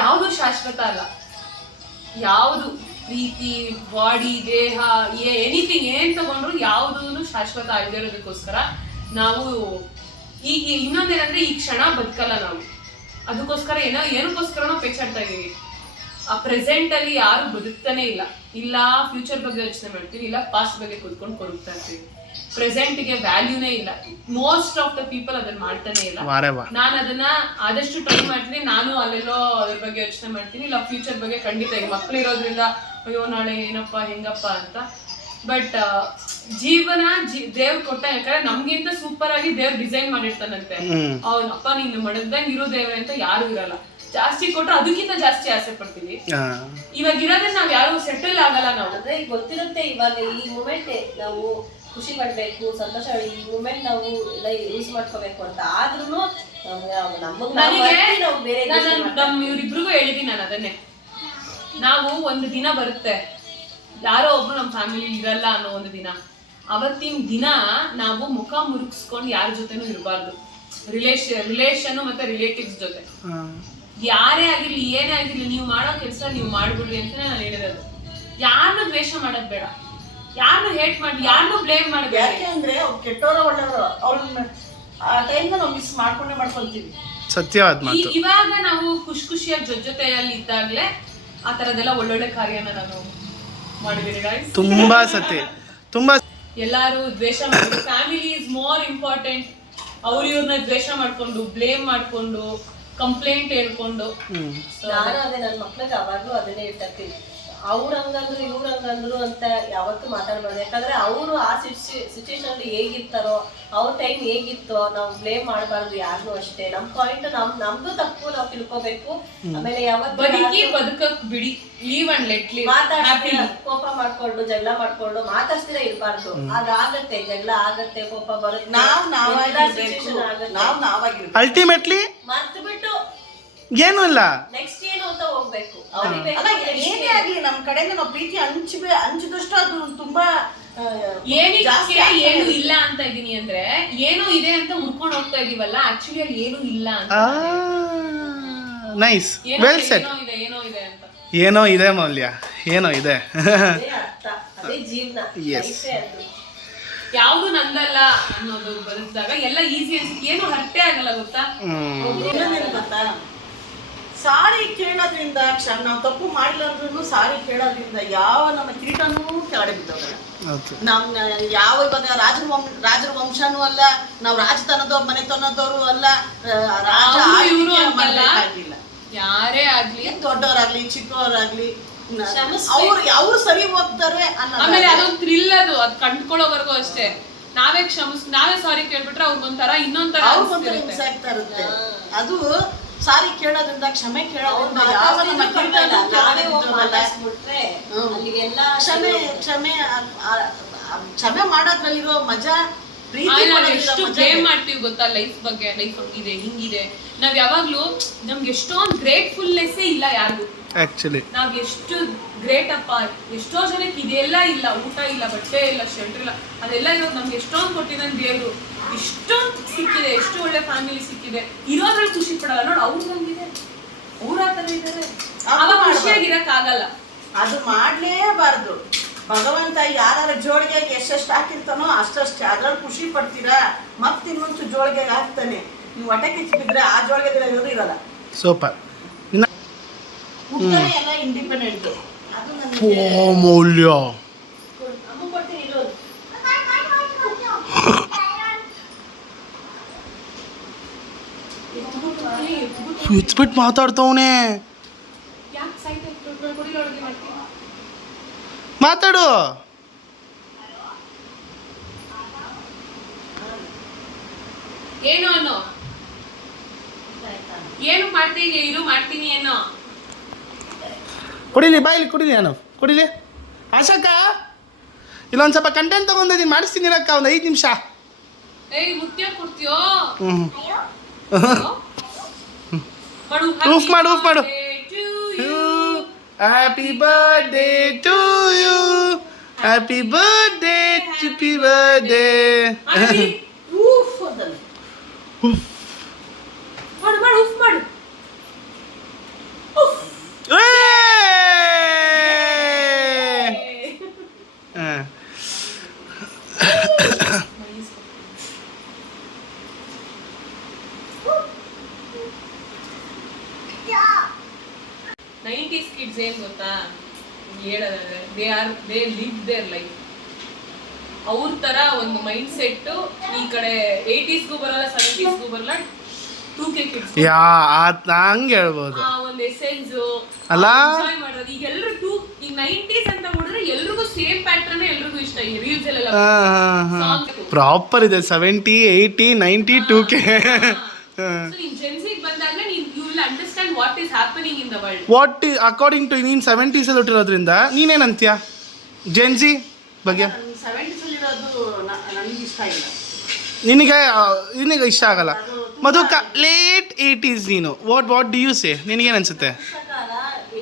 ಯಾವುದು ಶಾಶ್ವತ ಅಲ್ಲ. ಯಾವುದು ಪ್ರೀತಿ, ಬಾಡಿ, ದೇಹ, ಎನಿಥಿಂಗ್ ಏನ್ ತಗೊಂಡ್ರು ಯಾವುದೂ ಶಾಶ್ವತ ಆಗಿರೋದಕ್ಕೋಸ್ಕರ ನಾವು ಈಗ ಇನ್ನೊಂದೇನಂದ್ರೆ ಈ ಕ್ಷಣ ಬದುಕಲ್ಲ ನಾವು. ಅದಕ್ಕೋಸ್ಕರ ಏನಕ್ಕೋಸ್ಕರನೋ ಪೇಚಾಡ್ತಾ ಇದೀವಿ. ಆ ಪ್ರೆಸೆಂಟ್ ಅಲ್ಲಿ ಯಾರು ಬದುಕ್ತಾನೆ ಇಲ್ಲ. ಇಲ್ಲ ಫ್ಯೂಚರ್ ಬಗ್ಗೆ ಯೋಚನೆ ಮಾಡ್ತೀವಿ, ಇಲ್ಲ ಪಾಸ್ಟ್ ಬಗ್ಗೆ ಕೂತ್ಕೊಂಡು ಕೊರಗ್ತಾ ಇರ್ತೀವಿ. ಪ್ರೆಸೆಂಟ್ಗೆ ವ್ಯಾಲ್ಯೂನೇ ಇಲ್ಲ. ಮೋಸ್ಟ್ ಆಫ್ ದ ಪೀಪಲ್ ಅದನ್ನ ಮಾಡ್ತಾನೆ ಇಲ್ಲ. ನಾನು ಅದನ್ನ ಆದಷ್ಟು ಟ್ರೈ ಮಾಡ್ತೀನಿ. ನಾನು ಅಲ್ಲೆಲ್ಲೋ ಅದ್ರ ಬಗ್ಗೆ ಯೋಚನೆ ಮಾಡ್ತೀನಿ. ಇಲ್ಲ ಫ್ಯೂಚರ್ ಬಗ್ಗೆ ಖಂಡಿತ, ಈಗ ಮಕ್ಳು ಇರೋದ್ರಿಂದ ಅಯ್ಯೋ ನಾಳೆ ಏನಪ್ಪ ಹೆಂಗಪ್ಪ ಅಂತ. ಬಟ್ ಜೀವನ ದೇವ್ರು ಕೊಟ್ಟ, ಯಾಕಂದ್ರೆ ನಮ್ಗಿಂತ ಸೂಪರ್ ಆಗಿ ದೇವ್ರು ಡಿಸೈನ್ ಮಾಡಿರ್ತಾನಂತೆ. ಅವನಪ್ಪ ನೀನು ಮಡಗ್ದಂಗ್ ಇರೋ ದೇವ್ರೆ ಅಂತ ಯಾರು ಇರಲ್ಲ. ಜಾಸ್ತಿ ಕೊಟ್ರೆ ಅದಕ್ಕಿಂತ ಜಾಸ್ತಿ ಆಸೆ ಪಡ್ತೀವಿ. ಇವಾಗ ಇರೋದನ್ನ ನಾವ್ ಯಾರು ಸೆಟಲ್ ಆಗಲ್ಲ. ನಾವು ಅದೇ ಗೊತ್ತಿರುತ್ತೆ ಇವಾಗ ಈ ಮೂಮೆಂಟ್ ನಾವು ಖುಷಿ ಪಡ್ಬೇಕು, ಸಂತೋಷ, ಈ ಮೂಮೆಂಟ್ ನಾವು ಎಲ್ಲ ಯೂಸ್ ಮಾಡ್ಕೋಬೇಕು ಅಂತ. ಆದ್ರೂ ಇವ್ರಿಬ್ರಿಗೂ ಹೇಳಿದೀನಿ ನಾನು ಅದನ್ನೇ. ನಾವು ಒಂದು ದಿನ ಬರುತ್ತೆ, ಯಾರೋ ಒಬ್ರು ನಮ್ಮ ಫ್ಯಾಮಿಲಿ ಇರಲ್ಲ ಅನ್ನೋ ಒಂದು ದಿನ. ಅವತ್ತಿನ ದಿನ ನಾವು ಮುಖ ಮುರುಗಿಸ್ಕೊಂಡು ಯಾರ ಜೊತೆನೂ ಇರಬಾರ್ದು. ರಿಲೇಷನ್ ಮತ್ತೆ ರಿಲೇಟಿವ್ಸ್ ಜೊತೆ ಯಾರೇ ಆಗಿರ್ಲಿ, ಏನೇ ಆಗಿರ್ಲಿ, ನೀವು ಮಾಡೋ ಕೆಲಸ ನೀವು ಮಾಡ್ಬಿಡ್ರಿ ಅಂತ ನಾನು ಹೇಳಿರೋದು. ಯಾರನ್ನೂ ದ್ವೇಷ ಮಾಡೋದ್ ಬೇಡ, ಯಾರನ್ನು ಹೇಟ್ ಮಾಡಿ, ಯಾರನ್ನೂ ಬ್ಲೇಮ್ ಮಾಡಬೇಡ. ಯಾಕೆ ಅಂದ್ರೆ ಅವ್ರು ಕೆಟ್ಟವರು ಒಳ್ಳೆಯವರು, ಅವ್ರನ್ನ ಆ ಟೈಮ್ನ ನಾವು ಮಿಸ್ ಮಾಡ್ಕೊಂತೀವಿ. ಸತ್ಯವಾದ ಮಾತು. ಇವಾಗ ನಾವು ಖುಷಿಯಾಗಿ ಜೊತೆಯಲ್ಲಿ ಇದ್ದಾಗಲೇ ಆ ತರದೆಲ್ಲ ಒಳ್ಳೊಳ್ಳೆ ಕಾರ್ಯನ ನಾನು ಮಾಡಿದ್ದೀನಿ ಗೈಸ್. ತುಂಬಾ ಸತಿ ತುಂಬಾ ಎಲ್ಲಾರು ದ್ವೇಷ ಮಾಡಿ, ಫ್ಯಾಮಿಲಿ ಇಸ್ ಮೋರ್ ಇಂಪಾರ್ಟೆಂಟ್. ಅವ್ರು ಇವ್ರನ್ನ ದ್ವೇಷ ಮಾಡ್ಕೊಂಡು, ಬ್ಲೇಮ್ ಮಾಡ್ಕೊಂಡು, ಕಂಪ್ಲೇಂಟ್ ಹೇಳ್ಕೊಂಡು. ನಾನು ಅದೇ ನನ್ನ ಮಕ್ಳಿಗೆ ಅವಾಗ್ಲೂ ಅದನ್ನೇ ಇಟ್ಟಿರ್ತೀನಿ. ಅವ್ರಂಗಂದ್ರು ಇವ್ರಂಗಂದ್ರು ಅಂತ ಯಾವತ್ತೂ ಮಾತಾಡ್ಬಾರ್ದು. ಯಾಕಂದ್ರೆ ಅವರು ಆ ಸಿಚುವೇಶನ್ ಹೇಗಿರ್ತಾರೋ, ಅವ್ರ ಟೈಮ್ ಹೇಗಿತ್ತೋ ನಾವು ಬ್ಲೇಮ್ ಮಾಡಬಾರ್ದು ಯಾರನ್ನೂ ಅಷ್ಟೇ. ನಮ್ ಪಾಯಿಂಟ್ ನಮ್ದು ತಪ್ಪು ನಾವು ತಿಳ್ಕೊಬೇಕು. ಆಮೇಲೆ ಬದುಕಕ್ ಬಿಡಿ, ಲೀವ್ ಅಂಡ್ ಲೆಟ್ ಲೀವ್. ಮಾತಾಡ್ತೀರ, ಕೋಪ ಮಾಡ್ಕೊಂಡು ಜಗಳ ಮಾಡ್ಕೊಂಡು ಮಾತಾಡ್ತೀರ ಇರ್ಬಾರ್ದು. ಅದಾಗತ್ತೆ, ಜಗಳ ಆಗತ್ತೆ, ಕೋಪ ಬರುತ್ತೆ, ಅಲ್ಟಿಮೇಟ್ಲಿ ಮರ್ತು ಬಿಟ್ಟು ಏನು ಇಲ್ಲ, ನೆಕ್ಸ್ಟ್ ಏನು ಅಂತ ಹೋಗ್ಬೇಕು. ಏನೇ ಆಗ್ಲಿ ನಮ್ ಕಡೆಯಿಂದ ನಾವು ಪ್ರೀತಿ ಹಂಚಿದಷ್ಟು ಅದು ತುಂಬಾ ಏನಕ್ಕೆ ಏನು ಇಲ್ಲ ಅಂತ ಇದೀನಿ ಅಂದ್ರೆ, ಏನೋ ಇದೆ ಅಂತ ಹುಡ್ಕೊಂಡು ಹೋಗ್ತಾ ಇದೀವಲ್ಲ, ಆಕ್ಚುಲಿ ಅಲ್ಲಿ ಏನು ಇಲ್ಲ ಅಂತ. Nice, well shed. ಏನೋ ಇದೆ ಅಂತ, ಏನೋ ಇದೆ ಮೌಲ್ಯ, ಏನೋ ಇದೆ. ಅದೇ ಜೀವನ. ಯಾವ್ದು ನಂದಲ್ಲ ಅನ್ನೋದು ಬದುಕಿದಾಗ ಎಲ್ಲ ಈಸಿ ಅನ್ಸುತ್ತೆ, ಏನು ಹರ್ಟೆ ಆಗಲ್ಲ. ಗೊತ್ತಾ, ಸಾರಿ ಕೇಳೋದ್ರಿಂದ ನಾವು ತಪ್ಪು ಮಾಡಿಲ್ಲ ಅಂದ್ರೂ ಸಾರಿ ಕೇಳೋದ್ರಿಂದ ಯಾವ ನಮ್ಮ ಕಿರೀಟನೂ ಕೆಳಗಡೆ ಬಿದ್ದೋಗಲ್ಲ. ನಮ್ ಯಾವ ಇವಾಗ ರಾಜರ ವಂಶನೂ ಅಲ್ಲ, ನಾವು ರಾಜತನದ ಮನೆತನದವರು ಅಲ್ಲ, ರಾಜ ಆಗಿಲ್ಲ. ಯಾರೇ ಆಗ್ಲಿ, ದೊಡ್ಡವರಾಗ್ಲಿ ಚಿಕ್ಕವರಾಗ್ಲಿ, ಅವ್ರು ಸರಿ ಹೋಗ್ತಾರೆ. ಆಮೇಲೆ ಅದೊಂದು ಥ್ರಿಲ್, ಅದು ಕಂಡ್ಕೊಳ್ಳೋವರೆಗೂ ಅಷ್ಟೇ. ನಾವೇ ಸಾರಿ ಕೇಳ್ಬಿಟ್ರೆ ಅವ್ರಿಗೊಂಥರ ಇನ್ನೊಂಥರ ಹಿಂಸೆ ಆಗ್ತಾ ಇರುತ್ತೆ. ಅದು ಸಾರಿ ಕೇಳೋದ್ರಿಂದ, ಕ್ಷಮೆ ಕೇಳೋದ್ರಿಂದ ಯಾವ ಕ್ಷಮೆ ಮಾಡೋದ್ರಲ್ಲಿರೋ ಮಜಾ, ಎಷ್ಟು ಬ್ಲೇಮ್ ಮಾಡ್ತೀವಿ ಗೊತ್ತಾ ಲೈಫ್ ಬಗ್ಗೆ. ಲೈಫ್ ಹಿಂಗಿದೆ ನಾವ್ ಯಾವಾಗ್ಲೂ ನಮ್ಗೆ ಎಷ್ಟೊಂದು ಗ್ರೇಟ್ಫುಲ್ನೆಸ್ ಇಲ್ಲ ಯಾರಿಗೂ. ಆಕ್ಚುಲಿ ನಾವ್ ಎಷ್ಟು ಗ್ರೇಟ್ ಅಪ್ಪ, ಎಷ್ಟೋ ಜನಕ್ಕೆ ಇದೆಲ್ಲ ಇಲ್ಲ, ಊಟ ಇಲ್ಲ, ಬಟ್ಟೆ ಇಲ್ಲ, ಶೆಲ್ಟರ್ ಇಲ್ಲ, ಅದೆಲ್ಲ ಇರೋದು ನಮ್ಗೆ ಎಷ್ಟೊಂದು ಕೊಟ್ಟಿದ್ದಾನೆ ದೇವ್ರು. ಇಷ್ಟೊಂದು ಸಿಕ್ಕಿದೆ, ಎಷ್ಟು ಒಳ್ಳೆ ಫ್ಯಾಮಿಲಿ ಸಿಕ್ಕಿದೆ, ಇರೋದ್ರಲ್ಲಿ ಖುಷಿ ಪಡಲ್ಲ. ನೋಡಿ ಅವ್ರು ಹಂಗಿದೆ, ಅವ್ರ ಆ ತರ ಇದ್ದಾರೆ, ಅವಾಗ ಖುಷಿಯಾಗಿರಕ್ ಆಗಲ್ಲ. ಅದು ಮಾಡ್ಲೇಬಾರ್ದು. ಭಗವಂತ ಯಾರ ಜೋಳಿಗೆಗೆ ಎಷ್ಟೆಷ್ಟು ಹಾಕಿರ್ತಾನೋ ಅಷ್ಟಷ್ಟು ಅದ್ರಲ್ಲಿ ಖುಷಿ ಪಡ್ತೀರಾ, ಮತ್ತೆ ಇನ್ನೊಂದು ಜೋಳಿಗೆಗೆ ಹಾಕ್ತಾನೆ. ನೀವು ಹೊಟ್ಟೆ ಕಿಚ್ಚಿದ್ರೆ ಆ ಜೋಳಿಗೆ ಇರಲ್ಲ. ಸೂಪರ್. ಹುಡ್ತಾನೆ ಎಲ್ಲ ಇಂಡಿಪೆಂಡೆಂಟ್. ಅದು ಓ ನನಗೆ ಮೌಲ್ಯ ಅಮ್ಮ ಕೊಡ್ತೀನಿ ಇರೋದು. ಇಚ್ಬಿಟ್ಟು ಮಾತಾಡ್ತವನೆ. ಯಾಕೆ ಸೈಟ್ ಕೊಡಿಲ್ಲ ಅಡುಗೆ ಮಾಡ್ತೀನಿ. ಮಾತಾಡು. ಏನು ಅನ್ನೋ, ಏನು ಮಾಡ್ತೀನಿ ಇರು ಮಾಡ್ತೀನಿ ಏನೋ. ಕುಡಿಲಿ ಬಾಯಿಲಿ ಕುಡಿಲಿ ನಾನು ಕುಡಿಲಿ. ಆಶಾಕ ಇಲ್ಲೊಂದು ಸ್ವಲ್ಪ ಕಂಟೆಂಟ್ ತೊಗೊಂಡಿದ್ದೀನಿ, ಮಾಡಿಸ್ತೀನಿ ಇರಕ್ಕ ಒಂದು 5 ನಿಮಿಷ. ಏಯ್ ಮುತ್ಯ ಕೊಡ್ತೀಯೋ ಹ್ಞೂ ಮಾಡು. Oof ಮಾಡು, oof ಮಾಡು. Happy birthday to you. Happy birthday happy birthday ಮಾಡಿ. ಊಫ್ ಅದಲ್ಲ. ಮಾಡು ಮಾಡು ಉಫ್ ಮಾಡು. ಉಫ್. ಹಾಂ 90s kids ಏನ್ ಗೊತ್ತಾ ಹೇಳೋದಾದ್ರೆ ದೇ ಲಿವ್ ದೇರ್ ಲೈಫ್. ಅವ್ರ ತರ ಒಂದು ಮೈಂಡ್ ಸೆಟ್ ಈ ಕಡೆ 80sಗೂ ಬರಲ್ಲ 70sಗೂ ಬರಲ್ಲ 2K kids ಯಾ ಹಂಗೆ ಹೇಳ್ಬೋದು ಆ ಒಂದು ಎಸೆನ್ಸ್ ಅಲ್ಲ? ಎಂಜಾಯ್ ಮಾಡೋದು. ಈಗ ಎಲ್ಲರೂ ಈಗ 90s ಅಂತ ನೋಡಿದ್ರೆ ಎಲ್ರಿಗೂ ಸೇಮ್ ಪ್ಯಾಟರ್ನ್ ಎಲ್ರಿಗೂ ಇಷ್ಟ. ಈ ರೀಲ್ಸ್ ಎಲ್ಲ ಪ್ರಾಪರ್ ಇದೆ 70, 80, 90, 2K. ಸೊ ನೀನ್ ಜೆನ್ಸಿಗೆ ಬಂದಾಗ you will understand what is happening in the world. What according to ನೀನು 70s ಅಲ್ಲಿ ಹುಟ್ಟಿರೋದ್ರಿಂದ ನೀನೇನಂತೀಯ ಜೆನ್ಸಿ ಬಗ್ಗೆ? 70s ಅಲ್ಲಿರೋದು ನನಗೆ ಇಷ್ಟ ಇಲ್ಲ. ನಿನಗೆ ಇಷ್ಟ ಆಗಲ್ಲ. ಮಧುಕ ಲೇಟ್ 80s ನೀನು. What do you say? ನಿನಗೇನು ಅನ್ಸುತ್ತೆ? ಕಾಲ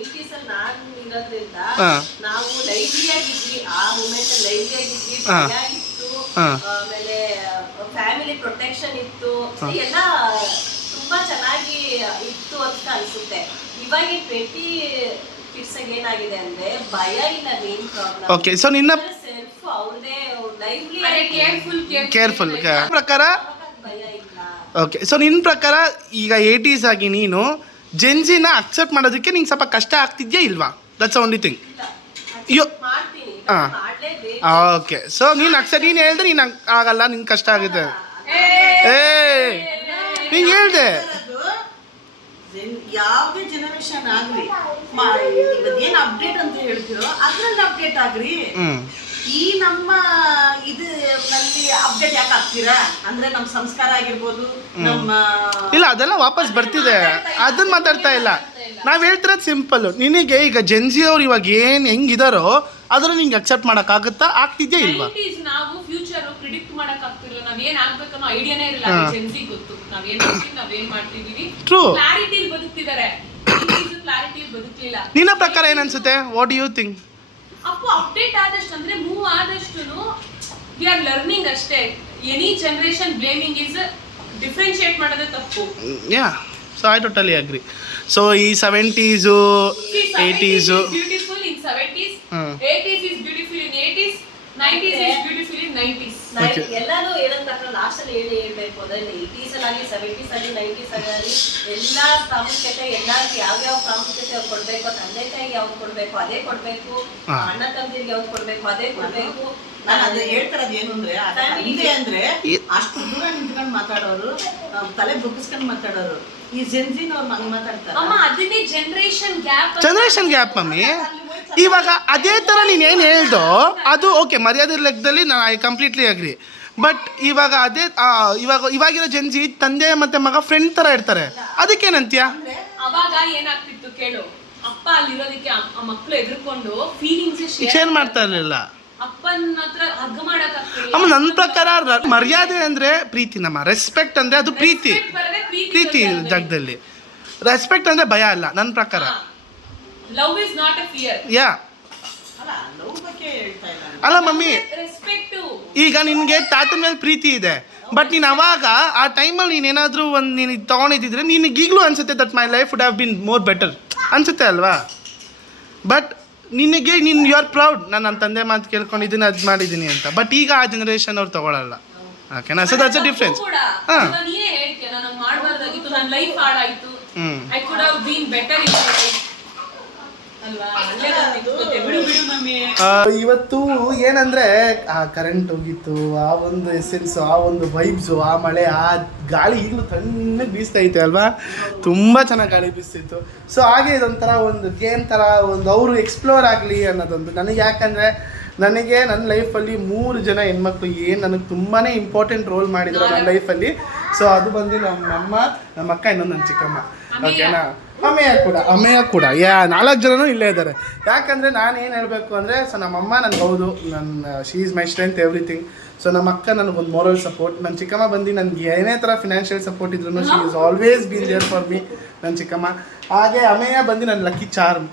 80s ಅಲ್ಲಿ ನಾನು ಇರೋದ್ರಿಂದ ಹಾ. ನಾವು ಲೈವ್ಲಿ ಆಗಿದ್ವಿ. ಆ ಮೂಮೆಂಟ್ ಲೈವ್ಲಿ ಆಗಿದ್ವಿ. ಹಾ. ಭಯ ಇತ್ತು, ಹಾ. ಆಮೇಲೆ ಫ್ಯಾಮಿಲಿ ಪ್ರೊಟೆಕ್ಷನ್ ಇತ್ತು, ಎಲ್ಲ ತುಂಬಾ ಚೆನ್ನಾಗಿ ಇತ್ತು ಅಂತ ಅನ್ಸುತ್ತೆ. ಇವಾಗ 20 ಕಿಡ್ಸ್ ಏನಾಗಿದೆ ಅಂದ್ರೆ ಭಯ ಇಲ್ಲ. ಮೇನ್ ಪ್ರಾಬ್ಲಮ್ ಓಕೆ, ಸೊ ನಿನ್ನ ಸೆಲ್ಫ್ ಅವ್ರದೇ ಲೈವ್ಲಿ ಕೇರ್ಫುಲ್ ಪ್ರಕಾರ ಭಯ ಇಲ್ಲ. ಓಕೆ, ಸೊ ನಿನ್ನ ಪ್ರಕಾರ ಈಗ 80s ಆಗಿ ನೀನು ಜೆನ್ಸಿನ ಅಕ್ಸೆಪ್ಟ್ ಮಾಡೋದಕ್ಕೆ ನಿಂಗೆ ಸ್ವಲ್ಪ ಕಷ್ಟ ಆಗ್ತಿದ್ಯಾ ಇಲ್ವಾ? That's only thing. ಯು ಮಾಡ್ತೀನಿ, ಹಾ. ಮಾಡ್ಲೇಬೇಕು. ಓಕೆ, ಸೊ ನೀನು ನೀನು ಹೇಳಿದ್ರೆ ನೀನು ಆಗಲ್ಲ, ನಿಂಗೆ ಕಷ್ಟ ಆಗುತ್ತೆ. ಏ ನಿಂಗೆ ಹೇಳ್ದೆ ಯಾವುದೇ ಜನರೇಷನ್ ಆಗ್ಲಿ ಇವತ್ತೇನು ಅಪ್ಡೇಟ್ ಅಂತ ಹೇಳ್ತೀರೋ ಅದ್ರಲ್ಲಿ ಅಪ್ಡೇಟ್ ಆಗ್ರಿ. ಈ ನಮ್ಮ ಇದು ನಲ್ಲಿ ಅಪ್ಡೇಟ್ ಯಾಕೆ ಆಗ್ತೀರಾ ಅಂದ್ರೆ ನಮ್ಮ ಸಂಸ್ಕಾರ ಆಗಿರ್ಬೋದು, ನಮ್ಮ ಇಲ್ಲ ಅದೆಲ್ಲ ವಾಪಸ್ ಬರ್ತಿದೆ, ಅದನ್ನ ಮಾತಾಡ್ತಾ ಇಲ್ಲ. ನಾವು ಹೇಳ್ತಿರೋದು ಸಿಂಪಲ್. ನಿನಗೆ ಈಗ ಜೆನ್ಸಿ ಅವ್ರು ಇವಾಗ ಏನು ಹೆಂಗಿದಾರೋ ಅದನ್ನು ನಿಂಗೆ ಅಕ್ಸೆಪ್ಟ್ ಮಾಡೋಕ್ಕಾಗುತ್ತಾ? ಆಗ್ತಿದ್ಯಾ ಇಲ್ವಾ? 90s ನಾವು ಫ್ಯೂಚರ್ ಪ್ರಿಡಿಕ್ಟ್ ಮಾಡಕ್ ಆಗ್ತಿರಲಿಲ್ಲ. ನಾವ್ ಏನ್ ಆಗ್ಬೇಕನ್ನೋ ಐಡಿಯಾನೇ ಇರಲ್ಲ. ಜೆನ್ಸಿ ಗೊತ್ತು ನಾವೇನ್ ಮಾಡ್ತೀವಿ, ನಾವೇನ್ ಮಾಡ್ತಿದೀವಿ. True. ಕ್ಲಾರಿಟಿಲಿ ಬದುಕ್ತಿದ್ದಾರೆ, ಕ್ಲಾರಿಟಿಲಿ ಬದುಕ್ಲಿಲ್ಲ. ನಿನ್ನ ಪ್ರಕಾರ ಏನು ಅನ್ಸುತ್ತೆ? What you think? Appu update ಆದಷ್ಟು ಅಂದ್ರೆ ಮೂವ್ ಆದಷ್ಟು ವಿ ಆರ್ ಲರ್ನಿಂಗ್ ಅಷ್ಟೇ. Any generation blaming is differentiate ಮಾಡೋದೇ ತಪ್ಪು. Yeah, so I totally agree. ಸೊ ಈ 70s 80s beautiful in 70s, 80s is beautiful in 80s, 90s is beautiful in 90s. ಎಲ್ಲಾನು ಹೇಳೋದ್ ತಕ್ಕ ಲಾಸ್ಟ್ ಅಲ್ಲಿ ಹೇಳ್ಬೇಕು ಅಂದ್ರೆ 80s ಅಲ್ಲಿ 70s ಅಲ್ಲಿ 90s ಅಲ್ಲಿ ಎಲ್ಲಾ ಪ್ರಾಮುಖ್ಯತೆ ಎಲ್ಲಾರ್ಗೂ ಯಾವ ಪ್ರಾಮುಖ್ಯತೆ ಅವ್ರು ಕೊಡ್ಬೇಕು, ತಂದೆ ತಾಯಿಗೆ ಯಾವ್ದು ಕೊಡ್ಬೇಕು ಅದೇ ಕೊಡ್ಬೇಕು, ಅಣ್ಣ ತಮ್ಮದಿರಿಗೆ ಯಾವ್ದು ಕೊಡ್ಬೇಕು ಅದೇ ಕೊಡ್ಬೇಕು. ನಾನು ಅದೇ ಹೇಳ್ತಾರದು ಏನು ಅಂದ್ರೆ ತಂದೆ ಅಂದ್ರೆ ಅಷ್ಟು ದೂರ ನಿಂತ್ಕೊಂಡು ಮಾತಾಡೋರು, ತಲೆ ಬುಕ್ಕಿಸ್ಕೊಂಡು ಮಾತಾಡೋರು. ಈ ಜೆನ್ಸಿನವ್ರು ಹಂಗ್ ಮಾತಾಡ್ತಾರೆ. ಅಮ್ಮ ಅದನ್ನೇ ಜನರೇಷನ್ ಗ್ಯಾಪ್ ಮಮ್ಮಿ. ಇವಾಗ ಅದೇ ಥರ ನೀನು ಏನು ಹೇಳ್ದೋ ಅದು ಓಕೆ, ಮರ್ಯಾದೆ ಲೆಕ್ಕದಲ್ಲಿ ನಾನು ಐ ಕಂಪ್ಲೀಟ್ಲಿ ಅಗ್ರಿ. ಬಟ್ ಇವಾಗ ಅದೇ ಇವಾಗಿರೋ ಜೆನ್ಸಿ ತಂದೆ ಮತ್ತೆ ಮಗ ಫ್ರೆಂಡ್ ಥರ ಇರ್ತಾರೆ, ಅದಕ್ಕೇನಂತೀಯ? ಅವಾಗ ಏನಾಗ್ತಿತ್ತು ಕೇಳು, ಅಪ್ಪ ಅಲ್ಲಿರೋದಕ್ಕೆ ಆ ಮಕ್ಳು ಎದುರ್ಕೊಂಡು ಫೀಲಿಂಗ್ಸ್ ಶೇರ್ ಮಾಡ್ತಾ ಇರಲಿಲ್ಲ. ಅಪ್ಪನ ಹತ್ರ ಹಗ್ ಮಾಡಕ್ ಆಗ್ತಿಲ್ಲ. ಅಮ್ಮ ನನ್ನ ಪ್ರಕಾರ ಮರ್ಯಾದೆ ಅಂದ್ರೆ ಪ್ರೀತಿ, ನಮ್ಮ ರೆಸ್ಪೆಕ್ಟ್ ಅಂದ್ರೆ ಅದು ಪ್ರೀತಿ ಜಾಗದಲ್ಲಿ. ರೆಸ್ಪೆಕ್ಟ್ ಅಂದ್ರೆ ಭಯ ಅಲ್ಲ ನನ್ನ ಪ್ರಕಾರ. Love is not a fear. Yeah ಅಲ್ಲ ಲವ್ ಬಗ್ಗೆ ಹೇಳ್ತಾ ಇಲ್ಲ. ಅಲ್ಲ ಮಮ್ಮಿ, ರೆಸ್ಪೆಕ್ಟ್. ಈಗ ನಿನಗೆ ತಾತನ ಮೇಲೆ ಪ್ರೀತಿ ಇದೆ, ಬಟ್ ನೀನು ಅವಾಗ ಆ ಟೈಮಲ್ಲಿ ನೀನೇನಾದರೂ ಒಂದು ನೀನು ತೊಗೊಂಡಿದ್ದಿದ್ರೆ ನಿನಗೆ ಈಗಲೂ ಅನ್ಸುತ್ತೆ that my life would have been more better ಅನ್ಸುತ್ತೆ ಅಲ್ವಾ? ಬಟ್ ನಿನಗೆ ನೀನು ಯು ಆರ್ ಪ್ರೌಡ್ ನಾನು ನನ್ನ ತಂದೆ ಮಾತು ಕೇಳ್ಕೊಂಡಿದ್ದೀನಿ ಅದು ಮಾಡಿದ್ದೀನಿ ಅಂತ. ಬಟ್ ಈಗ ಆ ಜನರೇಷನ್ ಅವ್ರು ತಗೊಳ್ಳಲ್ಲ. ಓಕೆನಾ? So that's a difference. ಹಾಂ ನೀನೇ ಹೇಳ್ತೀಯ ನಾನು ಮಾಡಬಾರ್ದಾಗಿತ್ತು, ನನ್ನ ಲೈಫ್ ಹಾಳಾಯ್ತು, I could have been better in ಅಲ್ವಾ? ಬಿಡು ಮಮ್ಮಿ. ಇವತ್ತು ಏನಂದರೆ ಆ ಕರೆಂಟ್ ಹೋಗಿತ್ತು, ಆ ಒಂದು ಎಸೆನ್ಸು, ಆ ಒಂದು ವೈಬ್ಸು, ಆ ಮಳೆ, ಆ ಗಾಳಿ ಈಗಲೂ ತಣ್ಣಗೆ ಬೀಸ್ತಾ ಐತೆ ಅಲ್ವಾ? ತುಂಬ ಚೆನ್ನಾಗಿ ಗಾಳಿ ಬೀಸ್ತಿತ್ತು. ಸೊ ಹಾಗೆ ಇದೊಂಥರ ಒಂದು ಗೇಮ್ ಥರ ಒಂದು ಅವರು ಎಕ್ಸ್ಪ್ಲೋರ್ ಆಗಲಿ ಅನ್ನೋದೊಂದು ನನಗೆ. ಯಾಕಂದರೆ ನನಗೆ ನನ್ನ ಲೈಫಲ್ಲಿ 3 ಜನ ಹೆಣ್ಮಕ್ಳು ಏನು ನನಗೆ ತುಂಬಾ ಇಂಪಾರ್ಟೆಂಟ್ ರೋಲ್ ಮಾಡಿದ್ರು ನನ್ನ ಲೈಫಲ್ಲಿ. ಸೊ ಅದು ಬಂದು ನಮ್ಮ ಅಕ್ಕ, ಇನ್ನೊಂದು ನನ್ನ ಚಿಕ್ಕಮ್ಮ. ಓಕೆನಾ? ಅಮ್ಮೆಯ ಕೂಡ 4 ಜನನೂ ಇಲ್ಲೇ ಇದ್ದಾರೆ. ಯಾಕಂದರೆ ನಾನು ಏನು ಹೇಳಬೇಕು ಅಂದರೆ, ಸೊ ನಮ್ಮಮ್ಮ ನನಗೆ ಹೌದು she is my strength everything. So ನಮ್ಮ ಅಕ್ಕ ನನಗೊಂದು ಮೋರಲ್ ಸಪೋರ್ಟ್. ನನ್ನ ಚಿಕ್ಕಮ್ಮ ಬಂದು ನನಗೆ ಏನೇ ಥರ ಫಿನಾನ್ಷಿಯಲ್ ಸಪೋರ್ಟ್ ಇದ್ರೂ she is always been there for me, ನನ್ನ ಚಿಕ್ಕಮ್ಮ. ಹಾಗೆ ಅಮ್ಮೆಯ ಬಂದು ನನ್ನ ಲಕ್ಕಿ ಚಾರ್ಮ್.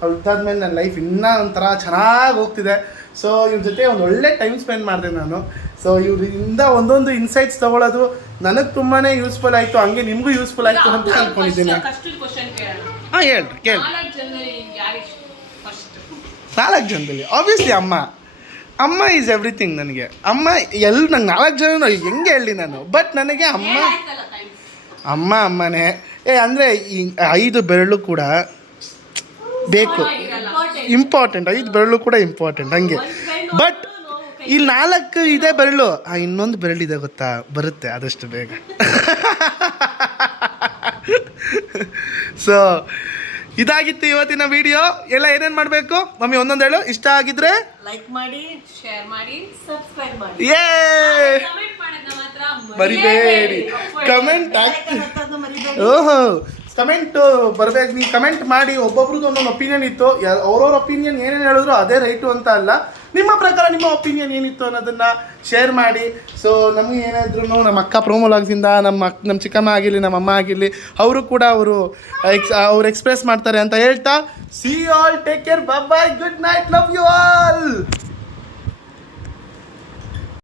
ಅವ್ರು ಇದ್ದಾದ್ಮೇಲೆ ನನ್ನ ಲೈಫ್ ಇನ್ನೂ ಒಂಥರ ಚೆನ್ನಾಗಿ ಹೋಗ್ತಿದೆ. ಸೊ ಇವ್ರ ಜೊತೆ ಒಂದು ಒಳ್ಳೆ ಟೈಮ್ ಸ್ಪೆಂಡ್ ಮಾಡಿದೆ ನಾನು. ಸೊ ಇವರಿಂದ ಒಂದೊಂದು ಇನ್ಸೈಟ್ಸ್ ತೊಗೊಳೋದು ನನಗೆ ತುಂಬಾ ಯೂಸ್ಫುಲ್ ಆಯಿತು, ಹಂಗೆ ನಿಮಗೂ ಯೂಸ್ಫುಲ್ ಆಯಿತು ಅಂತ ಅಂದ್ಕೊಂಡಿದ್ದೀನಿ. ಹಾಂ ಹೇಳ್ರಿ, ಕೇಳಿ. 4 ಜನದಲ್ಲಿ ಆಬ್ವಿಯಸ್ಲಿ ಅಮ್ಮ ಈಸ್ ಎವ್ರಿಥಿಂಗ್ ನನಗೆ. ಅಮ್ಮ ನಂಗೆ 4 ಜನ ಹೆಂಗೆ ಹೇಳಿ ನಾನು, ಬಟ್ ನನಗೆ ಅಮ್ಮನೇ. ಅಂದರೆ ಈ 5 ಬೆರಳು ಕೂಡ ಬೇಕು, ಇಂಪಾರ್ಟೆಂಟ್. 5 ಬೆರಳು ಕೂಡ ಇಂಪಾರ್ಟೆಂಟ್ ಹಂಗೆ. ಬಟ್ ಇಲ್ಲಿ 4 ಇದೆ ಬೆರಳು, ಇನ್ನೊಂದು ಬೆರಳಿದೆ ಗೊತ್ತಾ, ಬರುತ್ತೆ ಆದಷ್ಟು ಬೇಗ. ಸೊ ಇದಾಗಿತ್ತು ಇವತ್ತಿನ ವಿಡಿಯೋ. ಎಲ್ಲ ಏನೇನು ಮಾಡಬೇಕು ಮಮ್ಮಿ ಒಂದೊಂದು ಹೇಳು. ಇಷ್ಟ ಆಗಿದ್ರೆ ಲೈಕ್ ಮಾಡಿ, ಶೇರ್ ಮಾಡಿ, ಸಬ್ಸ್ಕ್ರೈಬ್ ಮಾಡಿ. ಕಮೆಂಟ್ ಮಾಡೋದನ್ನ ಮಾತ್ರ ಮರಿಬೇಡಿ. ಕಮೆಂಟ್ ಮರಿಬೇಡಿ. ಓಹೋ, ಕಮೆಂಟು ಬರಬೇಕು. ನೀವು ಕಮೆಂಟ್ ಮಾಡಿ. ಒಬ್ಬೊಬ್ರದ್ದು ಒಂದೊಂದು ಒಪಿನಿಯನ್ ಇತ್ತು. ಅವ್ರವ್ರ ಒಪಿನಿಯನ್ ಏನೇನು ಹೇಳಿದ್ರು ಅದೇ ರೈಟು ಅಂತ ಅಲ್ಲ. ನಿಮ್ಮ ಪ್ರಕಾರ ನಿಮ್ಮ ಒಪಿನಿಯನ್ ಏನಿತ್ತು ಅನ್ನೋದನ್ನು ಶೇರ್ ಮಾಡಿ. ಸೊ ನಮಗೆ ಏನಾದ್ರೂ ನಮ್ಮ ಅಕ್ಕ ಪ್ರೋಮೋಲಾಗ್ಸಿಂದ ನಮ್ಮ ಚಿಕ್ಕಮ್ಮ ಆಗಿರಲಿ, ನಮ್ಮ ಅಮ್ಮ ಆಗಿರಲಿ, ಅವರು ಕೂಡ ಅವ್ರು ಎಕ್ಸ್ಪ್ರೆಸ್ ಮಾಡ್ತಾರೆ ಅಂತ ಹೇಳ್ತಾ, see all, take care, bye bye, good night, love you all.